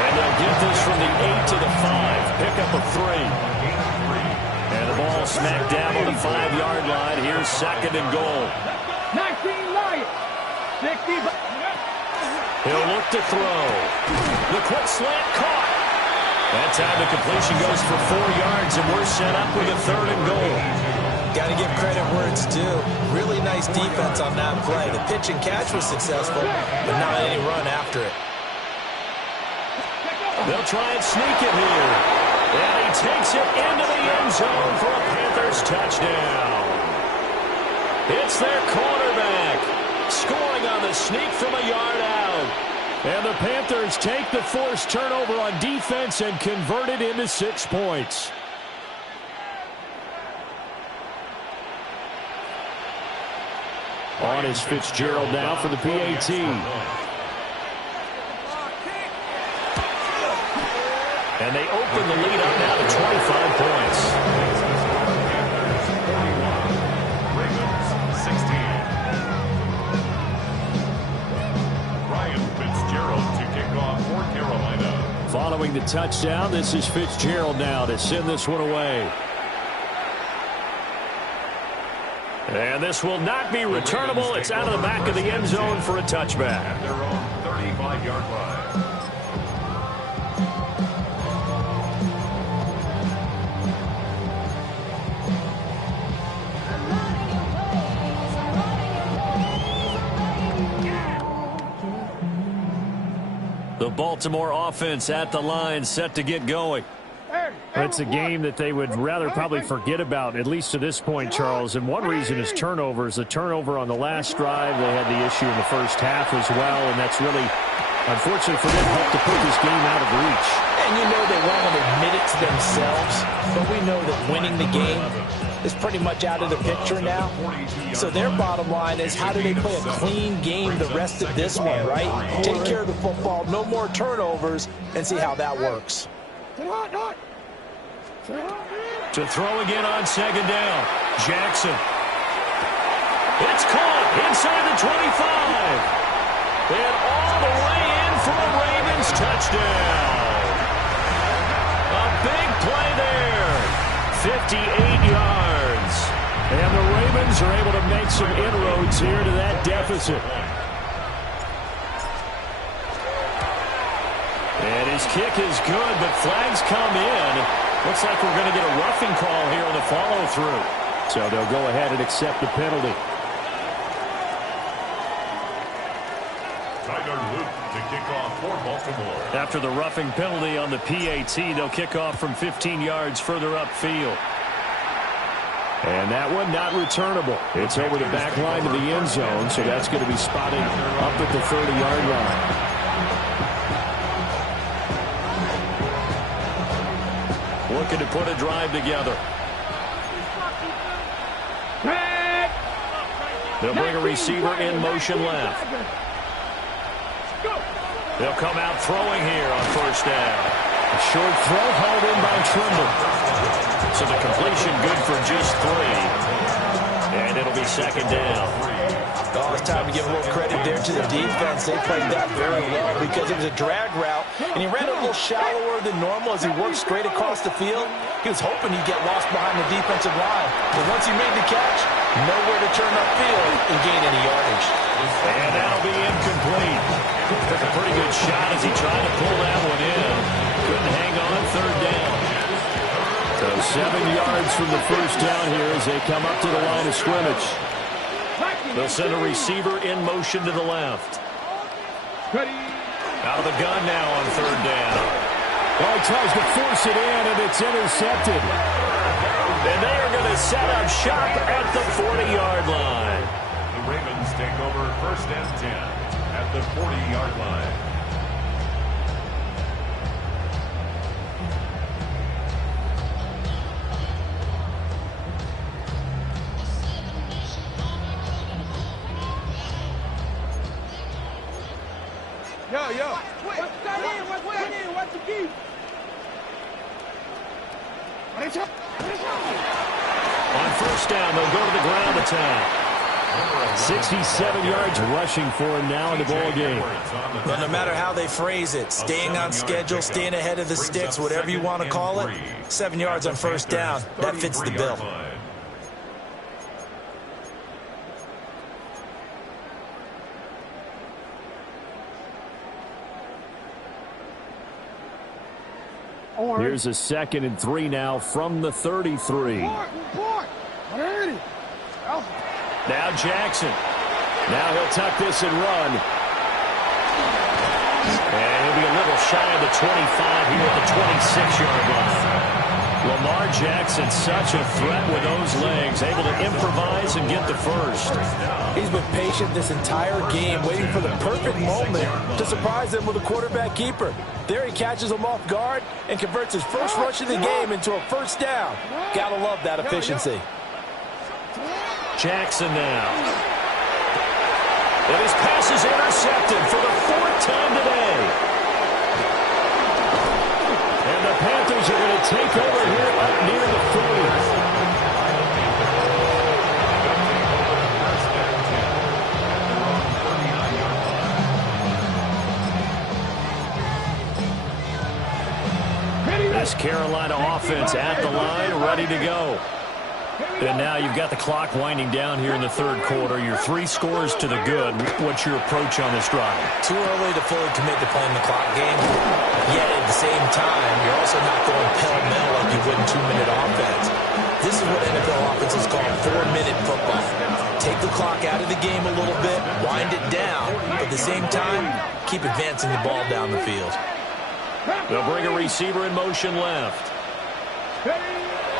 And they'll get this from the 8 to the 5. Pick up a 3. And the ball smacked down on the 5-yard line. Here's 2nd and goal. 19 Lions. 60. He'll look to throw. The quick slant caught. That time the completion goes for 4 yards, and we're set up with a 3rd and goal. Got to give credit where it's due. Really nice defense on that play. The pitch and catch was successful, but not any run after it. They'll try and sneak it here. And he takes it into the end zone for a Panthers touchdown. It's their quarterback scoring on the sneak from a yard out. And the Panthers take the forced turnover on defense and convert it into 6 points. On is Fitzgerald now for the PAT. And they open the lead up now to 25 points. Ravens 16. Ryan Fitzgerald to kick off for Carolina. Following the touchdown, this is Fitzgerald now to send this one away. And this will not be returnable. It's out of the back of the end zone for a touchback. At their own 35-yard line. The Baltimore offense at the line, set to get going. It's a game that they would rather probably forget about, at least to this point, Charles. And one reason is turnovers. The turnover on the last drive, they had the issue in the first half as well, and that's really, unfortunately for them, helped to put this game out of reach. And you know they won't admit it to themselves, but we know that winning the game is pretty much out of the picture now. So their bottom line is, how do they play a clean game the rest of this one, right? Take care of the football, no more turnovers, and see how that works. To throw again on 2nd down. Jackson. It's caught inside the 25. And all the way in for a Ravens touchdown. A big play there. 58 yards. And the Ravens are able to make some inroads here to that deficit. And his kick is good, but flags come in. Looks like we're going to get a roughing call here on the follow-through. So they'll go ahead and accept the penalty. Tyler Luke to kick off for Baltimore. After the roughing penalty on the PAT, they'll kick off from 15 yards further upfield. And that one not returnable. It's over the back line to the end zone, so that's going to be spotted up at the 30-yard line. Looking to put a drive together. They'll bring a receiver in motion left. They'll come out throwing here on first down. A short throw hauled in by Trimble. So the completion good for just 3. And it'll be second down. Oh, it's time to give a little credit there to the defense. They played that very well because it was a drag route, and he ran a little shallower than normal as he worked straight across the field. He was hoping he'd get lost behind the defensive line. But once he made the catch, nowhere to turn upfield and gain any yardage. And that'll be incomplete. Took a pretty good shot as he tried to pull that one in. Couldn't hang on third down. So 7 yards from the first down here as they come up to the line of scrimmage. They'll send a receiver in motion to the left. Out of the gun now on third down. Oh, he tries to force it in, and it's intercepted. And they are going to set up shop at the 40-yard line. The Ravens take over first and 10 at the 40-yard line. Yo. What's that in? What's the key? On first down, they'll go to the ground attack. 67 yards rushing for him now in the ball game. But no matter how they phrase it, staying on schedule, staying ahead of the sticks, whatever you want to call it, 7 yards on first down, that fits the bill. Here's a 2nd and 3 now from the 33. Now Jackson. Now he'll tuck this and run. And he'll be a little shy of the 25 here at the 26-yard line. Lamar Jackson, such a threat with those legs, able to improvise and get the first. He's been patient this entire game, waiting for the perfect moment to surprise them with a quarterback keeper. There he catches him off guard and converts his first rush of the game into a first down. Gotta love that efficiency. Jackson now. And his pass is intercepted for the 4th time today. And the Panthers are going to take over here up near the 40. This Carolina offense at the line, ready to go. And now you've got the clock winding down here in the third quarter. Your 3 scores to the good. What's your approach on this drive? Too early to fully commit to playing the clock game. Yet at the same time, you're also not going pell-mell like you would in 2-minute offense. This is what NFL offenses call 4-minute football. Take the clock out of the game a little bit, wind it down, but at the same time, keep advancing the ball down the field. They'll bring a receiver in motion left.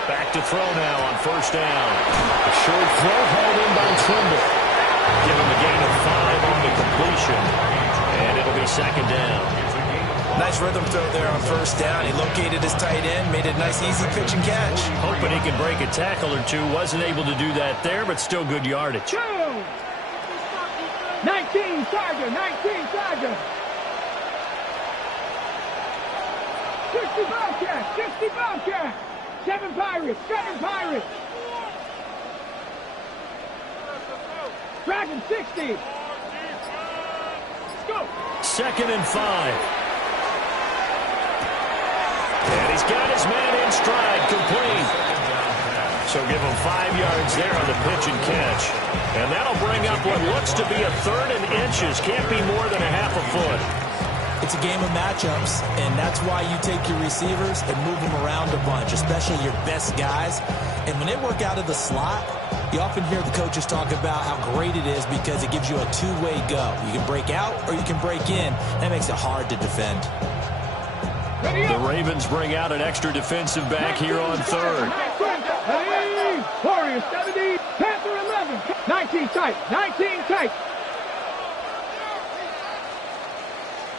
Back to throw now on first down. A short throw hauled in by Trimble. Give him a gain of 5 on the completion. And it'll be second down. Nice rhythm throw there on first down. He located his tight end, made a nice easy pitch and catch. Hoping he can break a tackle or two. Wasn't able to do that there, but still good yardage. 19 Tiger. 60 Bobcats. 7 Pirates. Dragon 60. Let's go. 2nd and 5. And he's got his man in stride, complete. So give him 5 yards there on the pitch and catch. And that'll bring up what looks to be a 3rd and inches. Can't be more than a half a foot. It's a game of matchups, and that's why you take your receivers and move them around a bunch, especially your best guys. And when they work out of the slot, you often hear the coaches talk about how great it is because it gives you a two-way go. You can break out or you can break in. That makes it hard to defend. The Ravens bring out an extra defensive back here on 3rd. Warriors 70, Panther 11. 19 tight, 19 tight.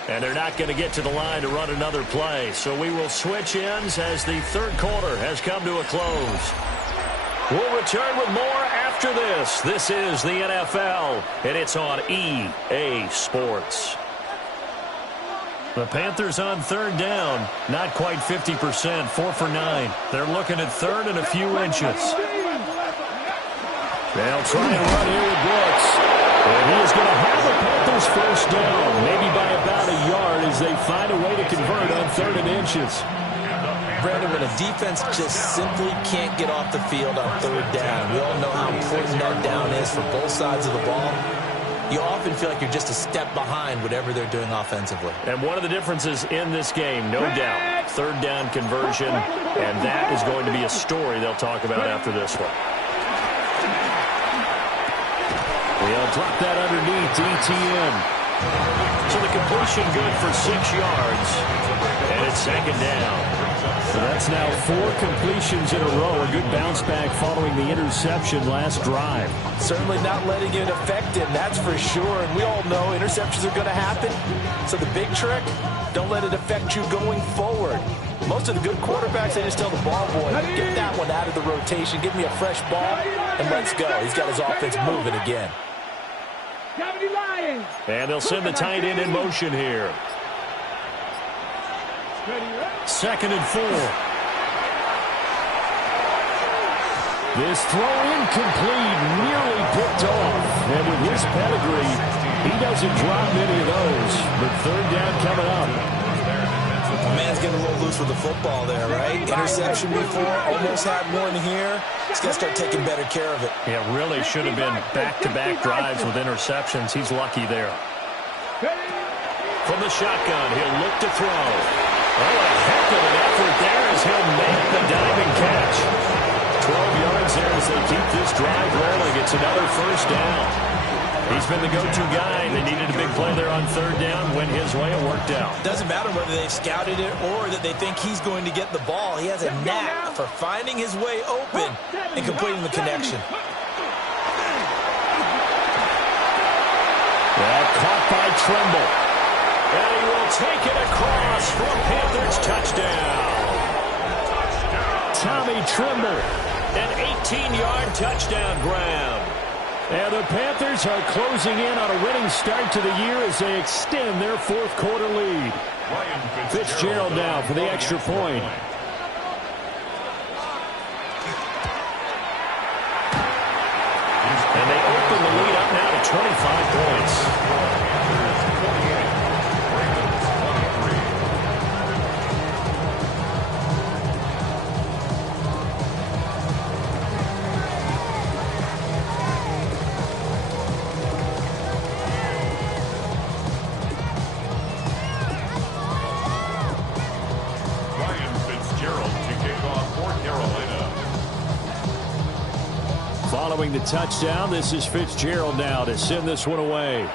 And they're not going to get to the line to run another play. So we will switch ends as the 3rd quarter has come to a close. We'll return with more after this. This is the NFL, and it's on EA Sports. The Panthers on 3rd down. Not quite 50%, 4 for 9. They're looking at 3rd and a few inches. They'll try and run here with Brooks. And he is going to have the Panthers 1st down, maybe by about a yard as they find a way to convert on 3rd and inches. Brandon, when a defense just simply can't get off the field on 3rd down, we all know how important that down is for both sides of the ball. You often feel like you're just a step behind whatever they're doing offensively. And one of the differences in this game, no doubt, 3rd down conversion, and that is going to be a story they'll talk about after this one. They'll drop that underneath to ETN. So the completion good for 6 yards, and it's 2nd down. So that's now 4 completions in a row. A good bounce back following the interception last drive. Certainly not letting it affect him, that's for sure. And we all know interceptions are going to happen. So the big trick, don't let it affect you going forward. Most of the good quarterbacks, they just tell the ball boy, get that one out of the rotation, give me a fresh ball, and let's go. He's got his offense moving again. And they'll send the tight end in motion here. 2nd and 4. This throw incomplete, nearly picked off. And with his pedigree, he doesn't drop many of those. But 3rd down coming up. The man's getting a little loose with the football there, right? Interception before, almost had one here. He's got to start taking better care of it. Yeah, really should have been back-to-back drives with interceptions. He's lucky there. From the shotgun, he'll look to throw. Oh, a heck of an effort there as he'll make the diving catch. 12 yards there as they keep this drive rolling. It's another 1st down. He's been the go-to guy. They needed a big play there on 3rd down. Went his way. It worked out. Doesn't matter whether they've scouted it or that they think he's going to get the ball. He has a knack for finding his way open and completing the connection. Caught by Trimble. And he will take it across for a Panthers touchdown. Tommy Trimble. An 18-yard touchdown grab. And the Panthers are closing in on a winning start to the year as they extend their 4th quarter lead. Fitzgerald now for the extra point. And they open the lead up now to 25 points. Following the touchdown, this is Fitzgerald now to send this one away.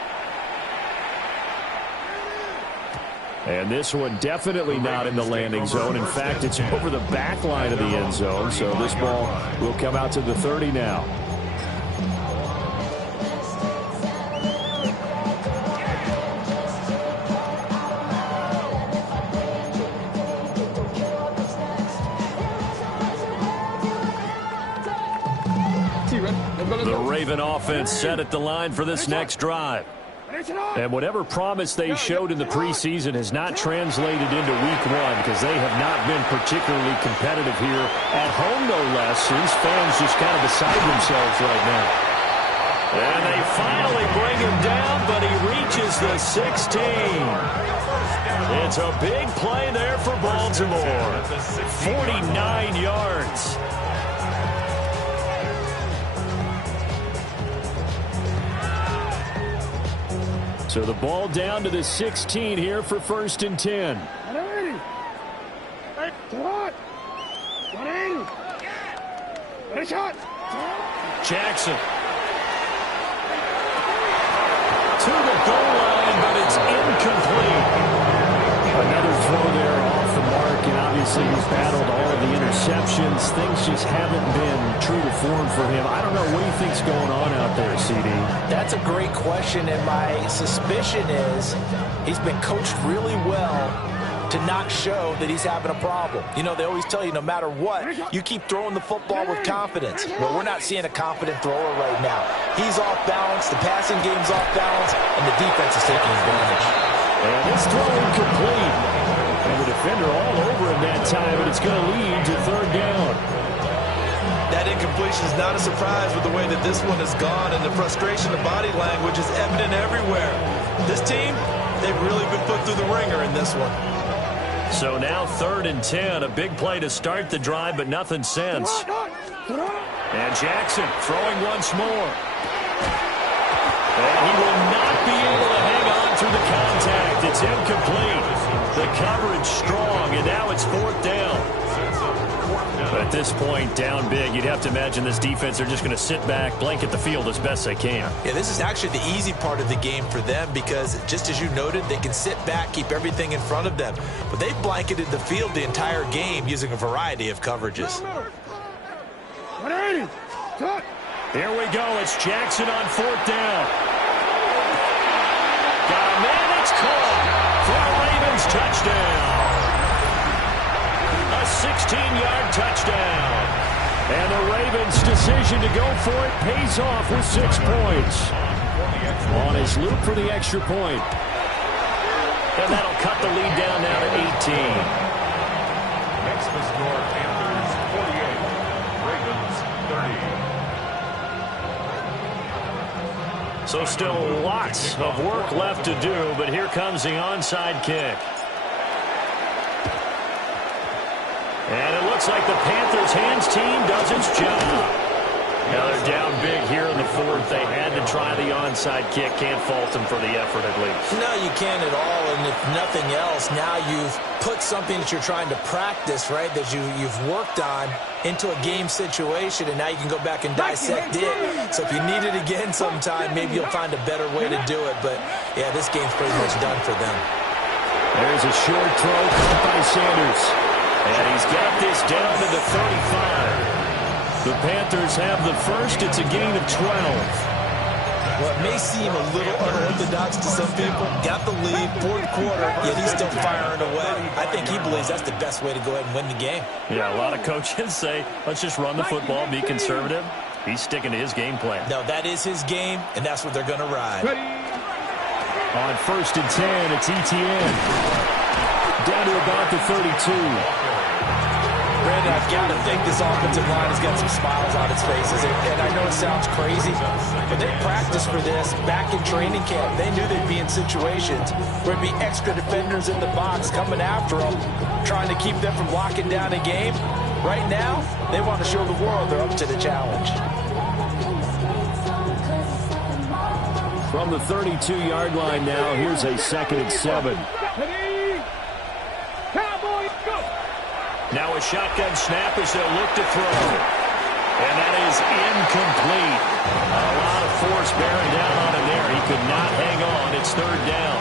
And this one definitely not in the landing zone. In fact, it's over the back line of the end zone. So this ball will come out to the 30 now. The Raven offense set at the line for this next drive. And whatever promise they showed in the preseason has not translated into week 1 because they have not been particularly competitive here at home, no less. These fans just kind of beside themselves right now. And they finally bring him down, but he reaches the 16. It's a big play there for Baltimore. 49 yards. So the ball down to the 16 here for 1st and 10. 180. 180. Ready, shot. Jackson. To the goal line, but it's incomplete. Another throw there off the mark, and obviously he's battled all of the interceptions. Things just haven't been true to form for him. I don't know. What do you think's going on out there, CD? That's a great question, and my suspicion is he's been coached really well to not show that he's having a problem. You know, they always tell you no matter what, you keep throwing the football with confidence. But we're not seeing a confident thrower right now. He's off balance, the passing game's off balance, and the defense is taking advantage. And this throw incomplete. And the defender all over him that time, but it's going to lead to 3rd down. That incompletion is not a surprise with the way that this one has gone, and the frustration of body language is evident everywhere. This team, they've really been put through the ringer in this one. So now 3rd and 10, a big play to start the drive, but nothing since. And Jackson throwing once more. And he will not be able to hang on through the contact. It's incomplete. The coverage strong, and now it's 4th down. But at this point, down big, you'd have to imagine this defense are just going to sit back, blanket the field as best they can. Yeah, this is actually the easy part of the game for them because, just as you noted, they can sit back, keep everything in front of them. But they've blanketed the field the entire game using a variety of coverages. 180. Here we go. It's Jackson on 4th down. Got a man. It's caught for a Ravens touchdown. A 16-yard touchdown. And the Ravens' decision to go for it pays off with 6 points. On his loop for the extra point. And that'll cut the lead down now to 18. Next the score, Panthers 48, Ravens 30. So still lots of work left to do, but here comes the onside kick. And it looks like the Panthers' hands team does its job. Now they're down big here in the 4th. They had to try the onside kick. Can't fault them for the effort at least. No, you can't at all, and if nothing else, now you've put something that you're trying to practice, right, that you've worked on into a game situation, and now you can go back and dissect it. So if you need it again sometime, maybe you'll find a better way to do it. But, yeah, this game's pretty much done for them. There's a short throw caught by Sanders. And he's got this down to the 35. The Panthers have the first. It's a gain of 12. Well, it may seem a little unorthodox to some people. Got the lead, 4th quarter, yet he's still firing away. I think he believes that's the best way to go ahead and win the game. Yeah, a lot of coaches say, let's just run the football, be conservative. He's sticking to his game plan. No, that is his game, and that's what they're going to ride. On 1st and 10, it's Etienne. Down to about the 32. Brandon, I've got to think this offensive line has got some smiles on its faces. And I know it sounds crazy, but they practiced for this back in training camp. They knew they'd be in situations where there'd be extra defenders in the box coming after them, trying to keep them from locking down a game. Right now, they want to show the world they're up to the challenge. From the 32-yard line now, here's a 2nd and 7. Now a shotgun snap as they'll look to throw. And that is incomplete. A lot of force bearing down on him there. He could not hang on. It's 3rd down.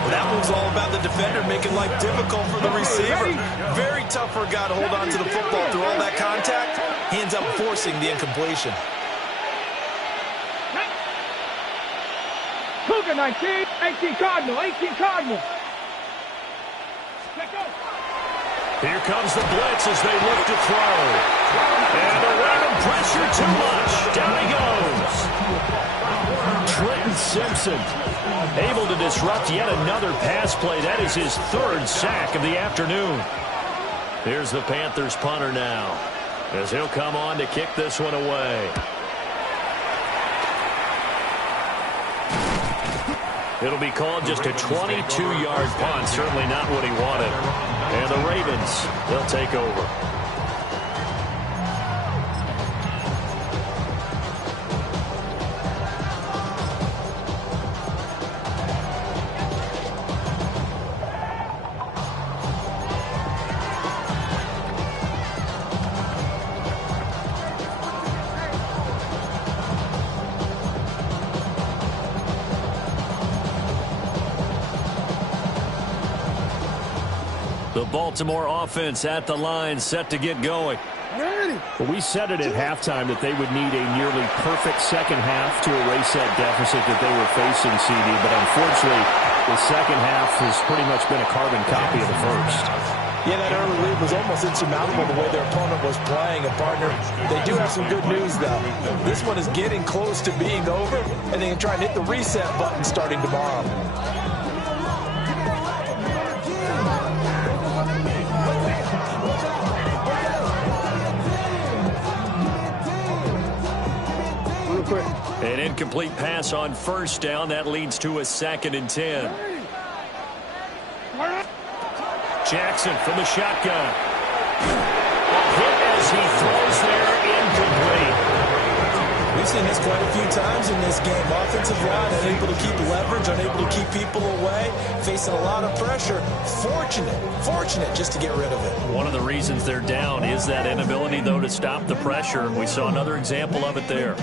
Well, that one's all about the defender making life difficult for the receiver. Very tough for a guy to hold on to the football through all that contact. He ends up forcing the incompletion. Cougar 19, 18 Cardinal, 18 Cardinal. Let's go. Here comes the blitz as they look to throw. And the Raven pressure too much. Down he goes. Trenton Simpson able to disrupt yet another pass play. That is his 3rd sack of the afternoon. Here's the Panthers punter now as he'll come on to kick this one away. It'll be called just a 22-yard punt. Certainly not what he wanted. And the Ravens, they'll take over. The Baltimore offense at the line, set to get going. Well, we said it at halftime that they would need a nearly perfect second half to erase that deficit that they were facing, CD. But unfortunately, the second half has pretty much been a carbon copy of the first. Yeah, that early lead was almost insurmountable the way their opponent was playing. And, partner, they do have some good news, though. This one is getting close to being over, and they can try and hit the reset button starting tomorrow. An incomplete pass on first down. That leads to a 2nd and 10. Jackson from the shotgun. Hit as he throws there, incomplete. We've seen this quite a few times in this game. Offensive line unable to keep leverage, unable to keep people away, facing a lot of pressure. Fortunate just to get rid of it. One of the reasons they're down is that inability, though, to stop the pressure. We saw another example of it there.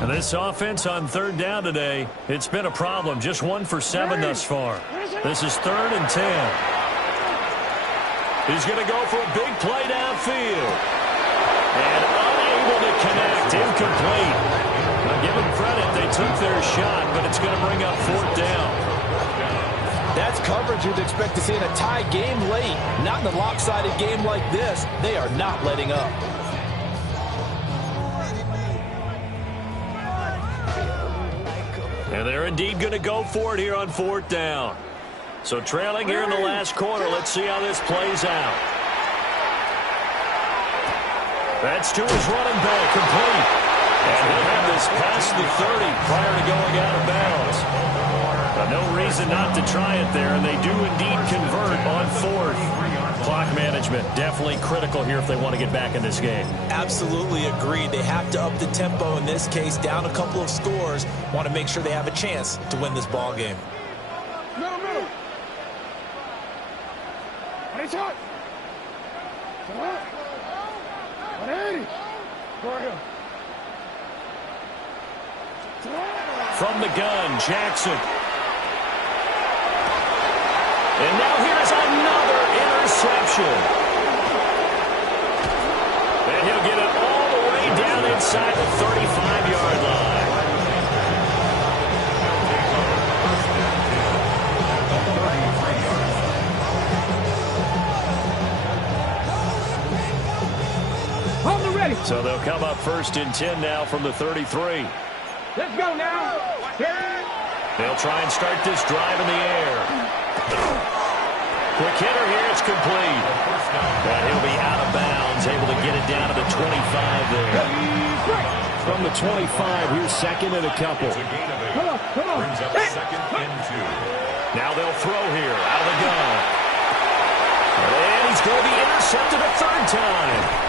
And this offense on 3rd down today, it's been a problem. Just 1 for 7 thus far. This is 3rd and 10. He's going to go for a big play downfield. And unable to connect. Incomplete. Now give them credit. They took their shot, but it's going to bring up 4th down. That's coverage you'd expect to see in a tie game late. Not in a lopsided game like this. They are not letting up. And they're indeed going to go for it here on 4th down. So trailing here in the last quarter. Let's see how this plays out. That's to his running back, complete. And he'll have this past the 30 prior to going out of bounds. No reason not to try it there, and they do indeed convert on 4th. Clock management definitely critical here if they want to get back in this game. Absolutely agreed. They have to up the tempo in this case, down a couple of scores. Want to make sure they have a chance to win this ball game. Middle. 180. From the gun, Jackson. And now here's another interception. And he'll get it all the way down inside the 35-yard line. Hold it ready. So they'll come up 1st and 10 now from the 33. Let's go now. They'll try and start this drive in the air. Quick hitter here, it's complete. And he'll be out of bounds, able to get it down to the 25 there. From the 25, here's 2nd and a couple. Come on. Brings up 2nd and 2. Now they'll throw here, out of the gun. And he's going to be intercepted a 3rd time.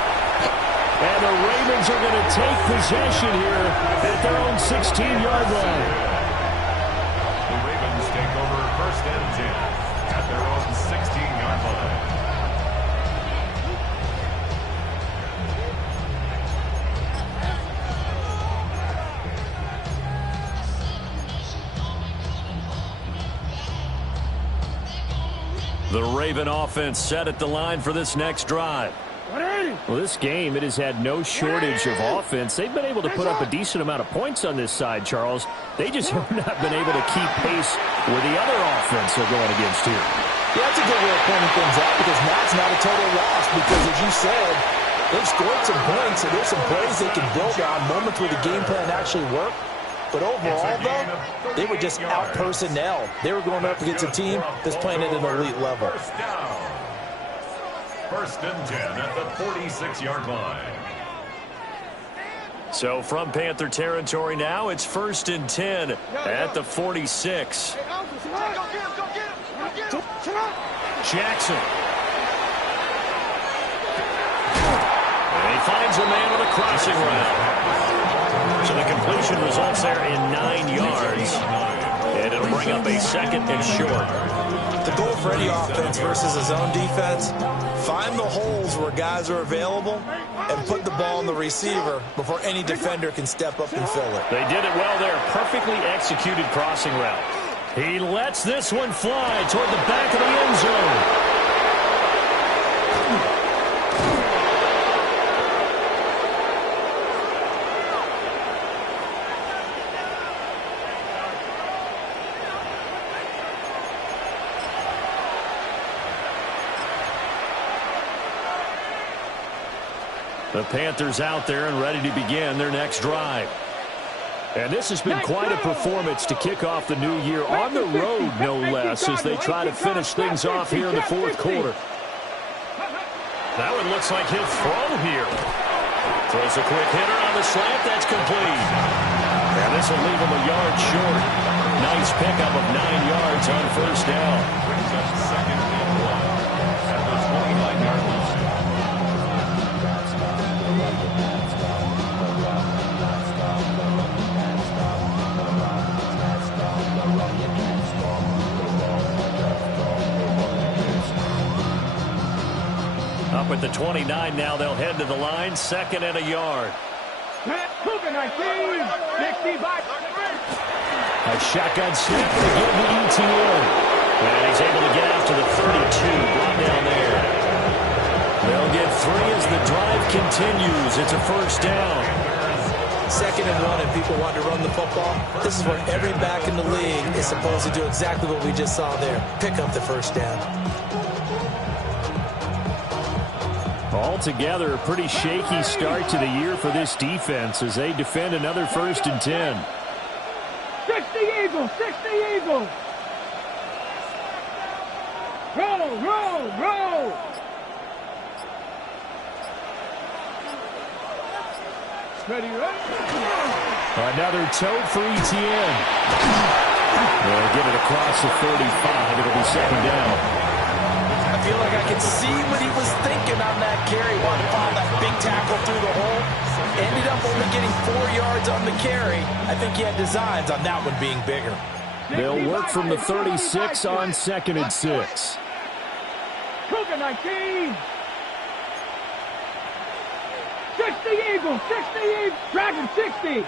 And the Ravens are going to take possession here at their own 16-yard line. The Ravens take over 1st and 10 at their own 16-yard line. The Raven offense set at the line for this next drive. Well, this game, it has had no shortage of offense. They've been able to put up a decent amount of points on this side, Charles. They just have not been able to keep pace with the other offense they're going against here. Yeah, that's a good way of pointing things out because now it's not a total loss because, as you said, they've scored some points, and there's some plays they can build on, moments where the game plan actually worked. But overall, though, they were just out-personnel. They were going up against a team that's playing at an elite level. first and 10 at the 46-yard line. So from Panther territory now, it's first and 10 at the 46. Jackson. And he finds a man with a crossing route. So the completion results there in 9 yards. And it'll bring up a second and short. The goal for any offense versus a zone defense, find the holes where guys are available and put the ball on the receiver before any defender can step up and fill it. They did it well there. Perfectly executed crossing route. He lets this one fly toward the back of the end zone. The Panthers out there and ready to begin their next drive. And this has been quite a performance to kick off the new year on the road, no less, as they try to finish things off here in the fourth quarter. That one looks like he'll throw here. Throws a quick hitter on the slant. That's complete. And this will leave him a yard short. Nice pickup of 9 yards on first down. Brings up second and 1 at the 29-yard line. Up at the 29 now, they'll head to the line, second and a yard. Cougar 19, 65. A shotgun snap to give the ETN. And he's able to get out to the 32, brought down there. They'll get 3 as the drive continues. It's a first down. Second and 1 and people want to run the football. This is where every back in the league is supposed to do exactly what we just saw there. Pick up the first down. Altogether, a pretty shaky start to the year for this defense as they defend another first and 10. 60 Eagles, 60 Eagles. Roll, roll, roll. Ready, ready. Another tote for ETN. They'll get it across the 35. It'll be second down. I feel like I can see what he was thinking on that carry. Wanted to follow that big tackle through the hole. Ended up only getting 4 yards on the carry. I think he had designs on that one being bigger. They'll work from the 36 on second and 6. Cougar 19. 60 Eagles, 60 Eagles. Dragon 60.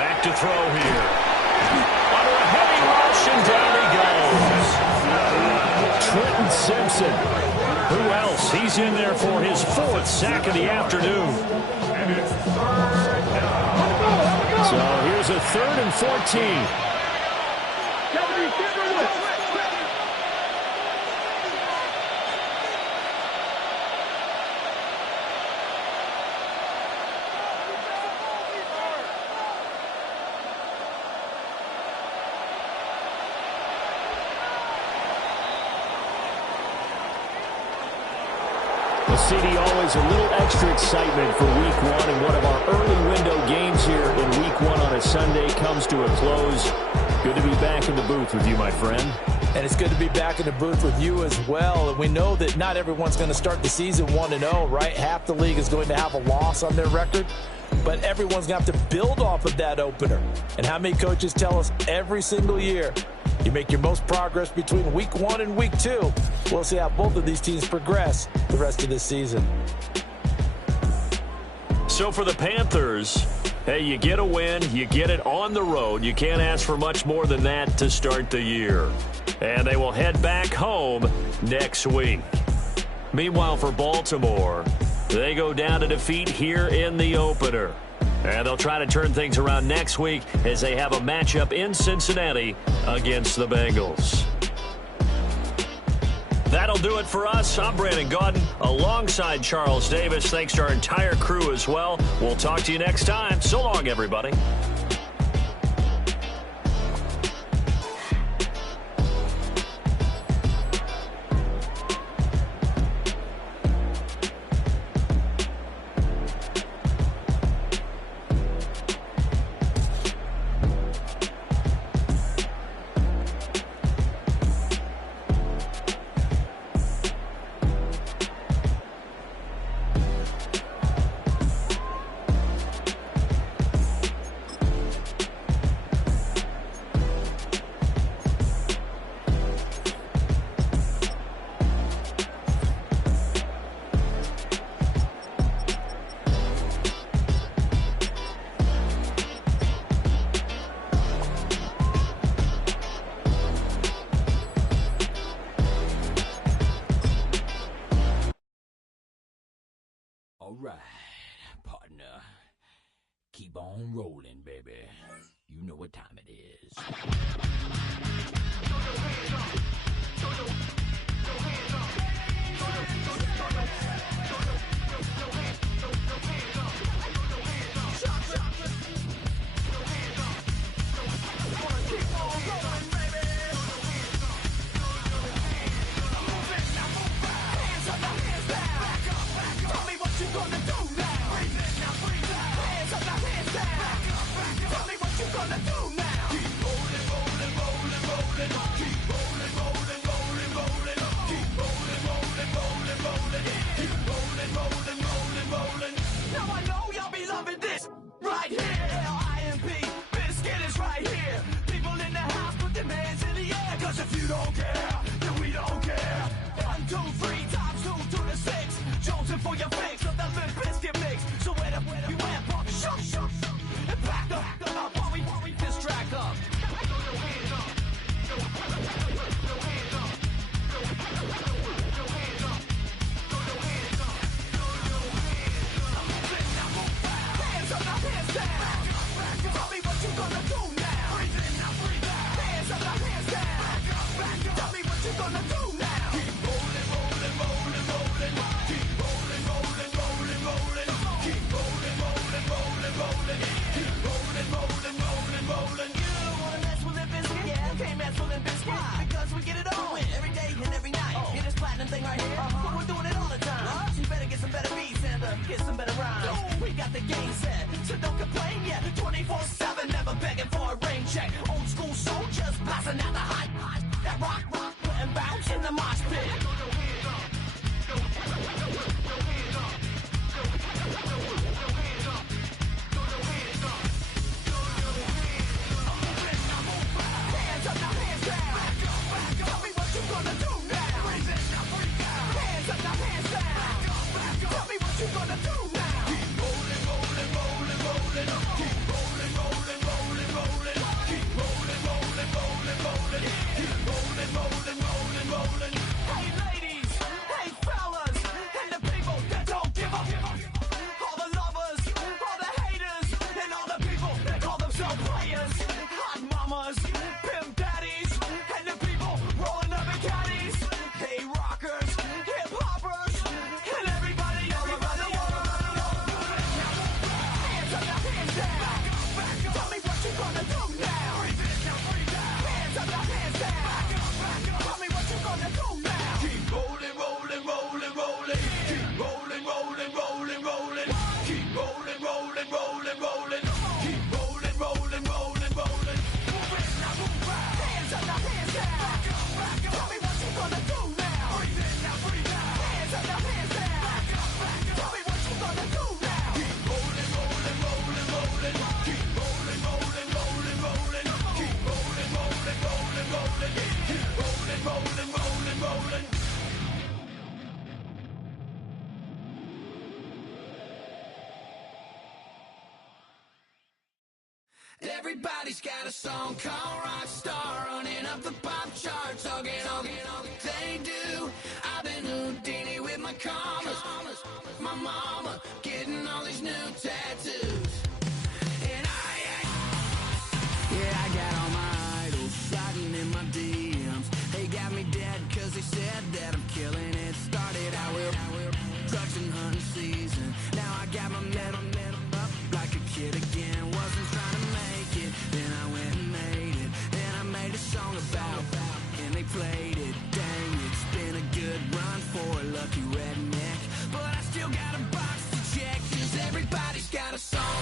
Back to throw here. Under a heavy rush, and down he goes. Trenton Simpson. Who else? He's in there for his 4th sack of the afternoon. So here's a 3rd and 14. CD, always a little extra excitement for week 1, and one of our early window games here in week 1 on a Sunday comes to a close. Good to be back in the booth with you, my friend. And it's good to be back in the booth with you as well. And we know that not everyone's going to start the season 1-0, right? Half the league is going to have a loss on their record. But everyone's going to have to build off of that opener. And how many coaches tell us every single year, you make your most progress between week 1 and week 2. We'll see how both of these teams progress the rest of this season. So for the Panthers, hey, you get a win, you get it on the road. You can't ask for much more than that to start the year. And they will head back home next week. Meanwhile, for Baltimore, they go down to defeat here in the opener. And they'll try to turn things around next week as they have a matchup in Cincinnati against the Bengals. That'll do it for us. I'm Brandon Gaudin alongside Charles Davis. Thanks to our entire crew as well. We'll talk to you next time. So long, everybody. keep on rolling, baby. You know what time it is. If you don't care, then we don't care. 1, 2, 3 times 2 to the 6. Jonesing for your fix of the Limp Bizkit mix. So where we went, pump, shook, and back up while we this track up. Hands up, now hands down. Tell me what you gonna do now. Hands up, now hands down. Tell me what you gonna do now. Keep rolling, rolling, rolling, rolling. Keep rolling, rolling, rolling, rolling. Keep rolling, rolling, rolling, rolling. Keep rolling, rolling, rolling, rolling. You don't wanna mess with Limp Bizkit? Yeah, can't mess with Limp Bizkit. Why? Because we get it on every day and every night. Hear this platinum thing right here? But we're doing it all the time. So you better get some better beats and get some better rhymes. We got the game set, so don't complain yet. 24/7, never begging for a rain check. Old school soldiers blasting out the hot. That rock, and bounce in the mosh pit. Hands up, now hands down. Tell me what you gonna do now. Hands up, now hands down. Tell me what you gonna do now. Keep rolling, rolling, rolling, rolling. Keep rolling, rolling, rolling, rolling. Keep rolling, rolling, rolling, rolling. Keep rolling, rolling, rolling, rolling. Hey ladies, hey fellas, and the people that don't give up. All the lovers, all the haters, and all the people that call themselves players. Hot mamas, pimp daddies, and the people rolling up in caddies. Hey rockers, hip hoppers, and everybody around the world. Hands up, now hands down. Tell me what you gonna do now. Hands up, now hands down. Tell me what you gonna do now. Keep rolling, rolling, rolling, rolling. Keep rolling, rolling, rolling, rolling. Keep rolling, rolling, rolling, rolling. Keep rolling, rolling, rolling, rolling. Hands up, now hands down. Tell me what you gonna do now. Hands up, now hands down. Tell me what you gonna do now. Keep rolling, rolling, rolling, rolling. Keep rolling, rolling, rolling, rolling. Keep rolling, rolling, rolling, rolling. Keep rolling, rolling, rolling, rolling. Everybody's got a song called Rockstar, running up the pop charts, all they do. I've been Houdini with my commas, my mama getting all these new tattoos. And I got all my idols sliding in my DMs. They got me dead cause they said that I'm killing it. Started out with drugs and hunting season. Now I got my metal up like a kid again. Wasn't trying to make it, then I went and made it. Then I made a song about and they played it. Dang, it's been a good run for a lucky redneck, but I still got a box to check. Cause everybody's got a song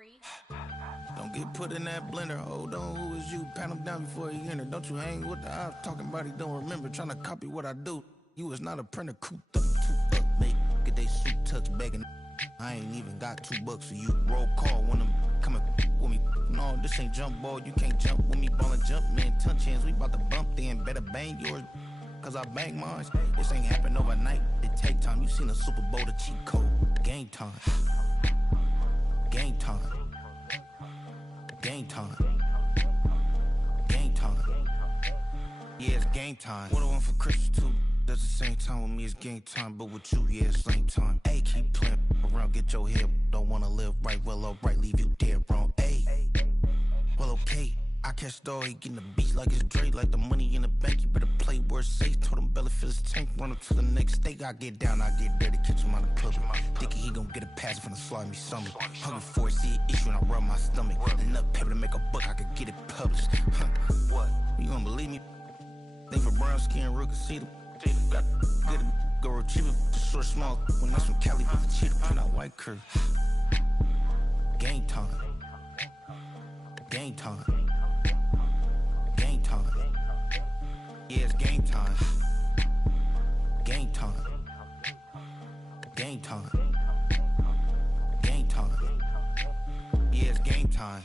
free. Don't get put in that blender. Hold on, who is you? Pat him down before he enter. Don't you hang with the ops talking about he don't remember. Trying to copy what I do. You is not a printer. Cooped up, too up, mate. Get they suit tucks begging. I ain't even got $2 for you. Roll call when I'm coming with me. No, this ain't jump ball. You can't jump with me. Ballin' jump, man. Touch hands. We bout to bump then. Better bang yours. Cause I bang mine. This ain't happen overnight. It take time. You seen a Super Bowl, the cheat code. Game time. Game time. Game time. Game time. Yeah, it's game time. What I want for Christmas too. That's the same time with me, it's game time. But with you, yeah, it's same time. Hey, keep playing around, get your head. Don't wanna live right, well, alright, leave you dead wrong. Hey, well, okay. I catch the dog, he getting the beats like it's Dre, like the money in the bank. You better play where it's safe. Told him Bella fill his tank, run up to the next steak. I get down, I get dirty, catch him on the public. Thinking he gon' get a pass from the slimy summer. Hungry for it, see it issue and I rub my stomach. Enough paper to make a book, I could get it published. What? You don't believe me? Think for brown skin, real can see them. Got good, go retrieve it. Short, small, when that's from Cali, but the cheetah print out white curve. Game time. Game time. Game time. Yeah, it's game time. Game time. Game time. Game time. Yeah, it's game time.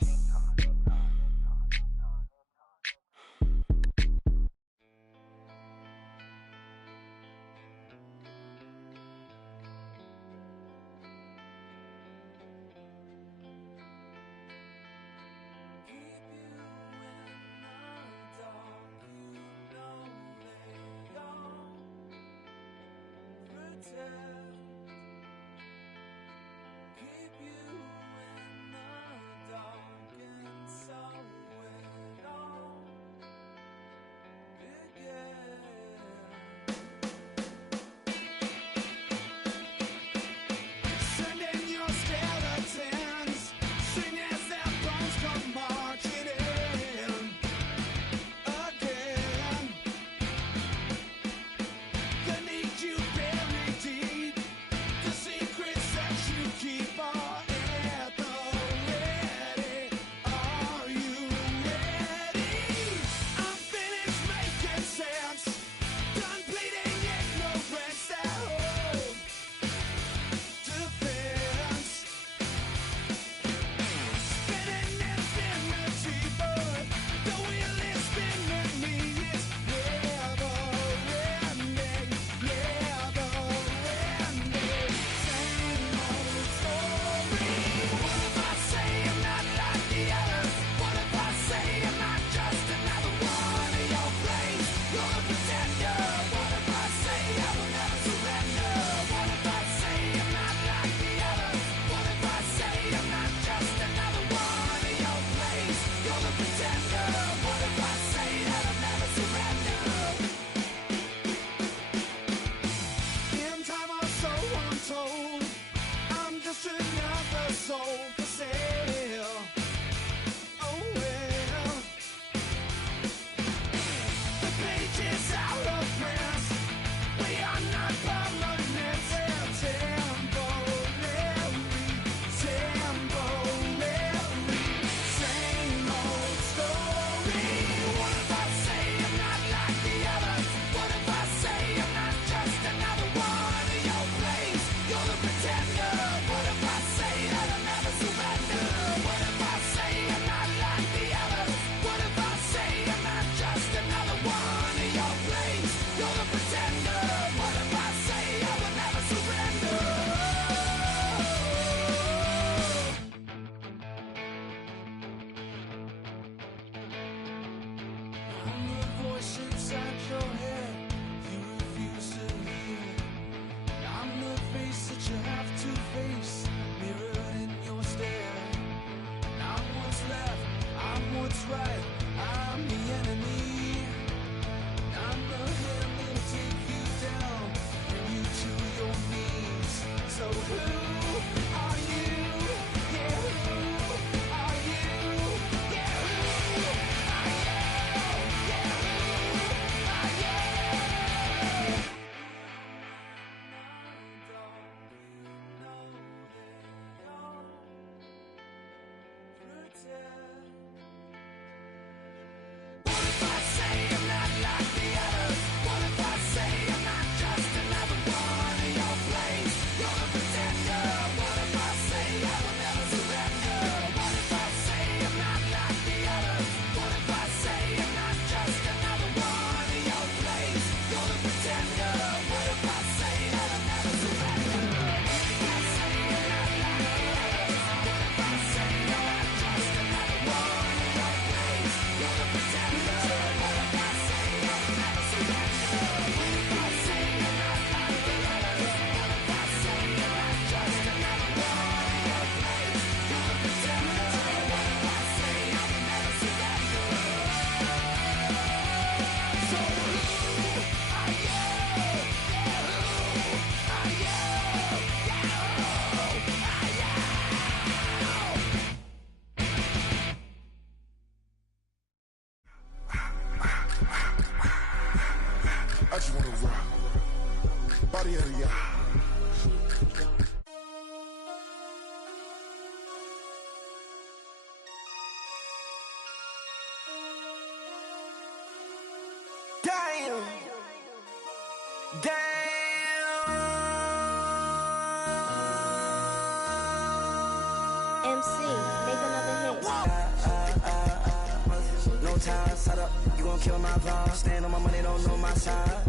gon' kill my vibe. Stand on my money, don't know my side.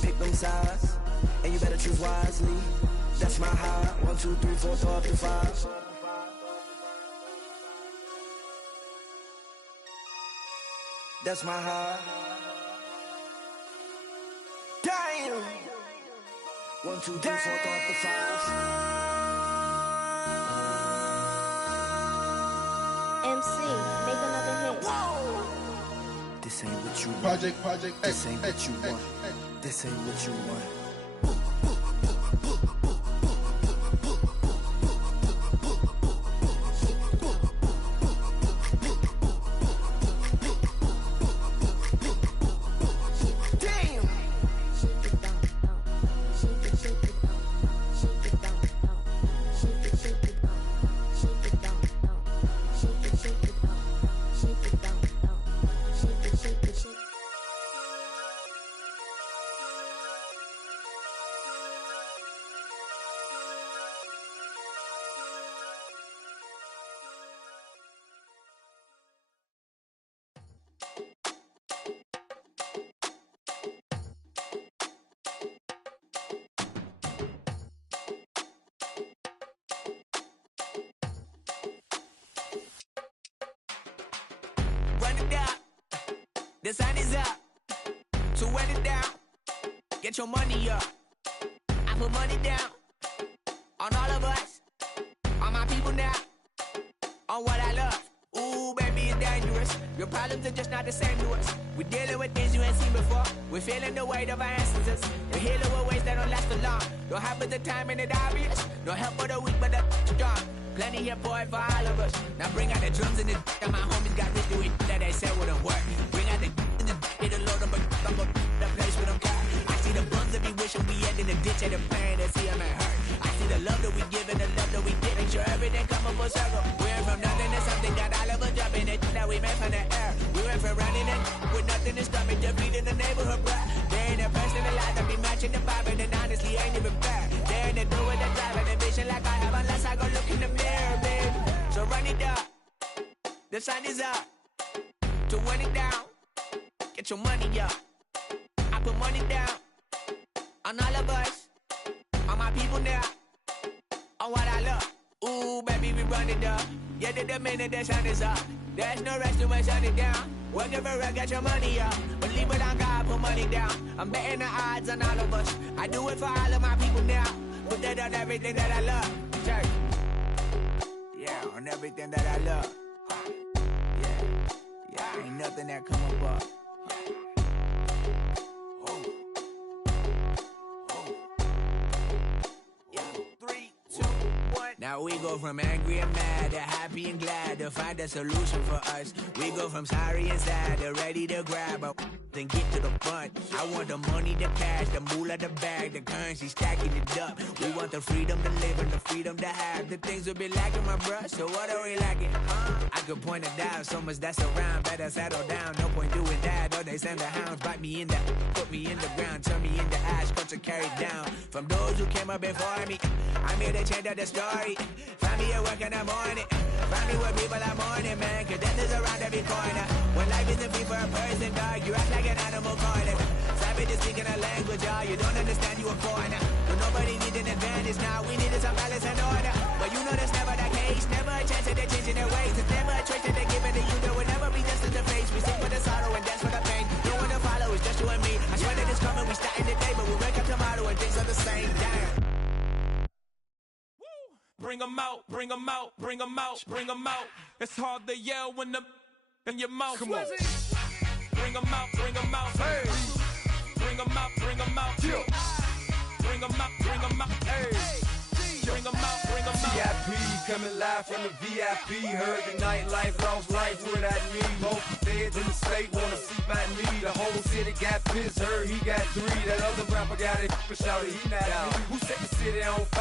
Pick them sides, and you better choose wisely. That's my high. 1, 2, 3, 4, throw up to 5. That's my high. Damn. 1, 2, 3, 4, throw up to 5. MC, make another hit. Whoa. This ain't what you want. Project. This ain't what you want. This ain't what you want. The sun is up, so wet it down. Get your money up. I put money down on all of us, on my people now, on what I love. Ooh, baby, it's dangerous. Your problems are just not the same to us. We're dealing with things you ain't seen before. We're feeling the weight of our ancestors. We're healing with ways that don't last for long. Don't have the time and it's obvious. No help for the weak, but the strong. Plenty here, boy, for all of us. Now bring out the drums and the and my homies got this do it that they said wouldn't work. Bring out the and the it'll load them, but I'm gonna the place with them car. I see the bums that be wishing we end in the ditch and the pain that see them and hurt. I see the love that we give and the love that we get. Make sure everything come up full circle. We went from nothing to something, got all of us jumping it that we made from the air. We went from running it with nothing to stop it, just beating the neighborhood, bruh. There ain't a person alive that be matching the vibe, and honestly ain't even fair. There ain't a do with the drive and the vision like I have unless I go look in the mirror, baby. So run it up, the sun is up, to run it down, get your money up. I put money down on all of us, on my people now, on what I love. Ooh, baby, we run it up. Yeah, the minute the sun is up, there's no rest to my shut it down. Working for real, get your money up. Believe it on God, put money down. I'm betting the odds on all of us. I do it for all of my people now. Put that on everything that I love. Church. Yeah, on everything that I love. Yeah, ain't nothing that come up. Now we go from angry and mad to happy and glad to find a solution for us. We go from sorry and sad to ready to grab up and get to the front. I want the money, the cash, the moolah, the bag, the currency, stacking it up. We want the freedom to live and the freedom to have. The things will be lacking, my bruh, so what are we lacking? I could point it out, so much that's around. Better settle down, no point doing that. Or they send the hounds, bite me in the, put me in the ground, turn me into ash, culture carried down. From those who came up before me, I'm here to change up the story. Find me at work in the morning. Find me where people are mourning, man. Cause death is around every corner. When life isn't free for a person, dog, you act like an animal corner. Savage is speaking a language, y'all. You don't understand, you a foreigner. But nobody needs an advantage now. We needed some balance and order. But you know that's never the case. Never a chance that they're changing their ways. It's never a choice that they're giving to you. There will never be justice to face. We sing for the sorrow and dance for the pain. No one to follow, it's just you and me. I swear that it's coming, we starting today. But we wake up tomorrow and things are the same. Damn. Bring them out, bring them out, bring them out, bring them out. It's hard to yell when the in your mouth. Come on. Bring them out, bring them out. Hey. Bring them out, bring them out. Yeah. Bring them out, bring them out. Hey. Bring them out, bring them out. VIP coming live from the VIP. Heard the nightlife, lost life without me. Most feds in the state wanna see by me. The whole city got pissed, heard he got 3. That other rapper got it, shouted he not out. Who set the city on fire?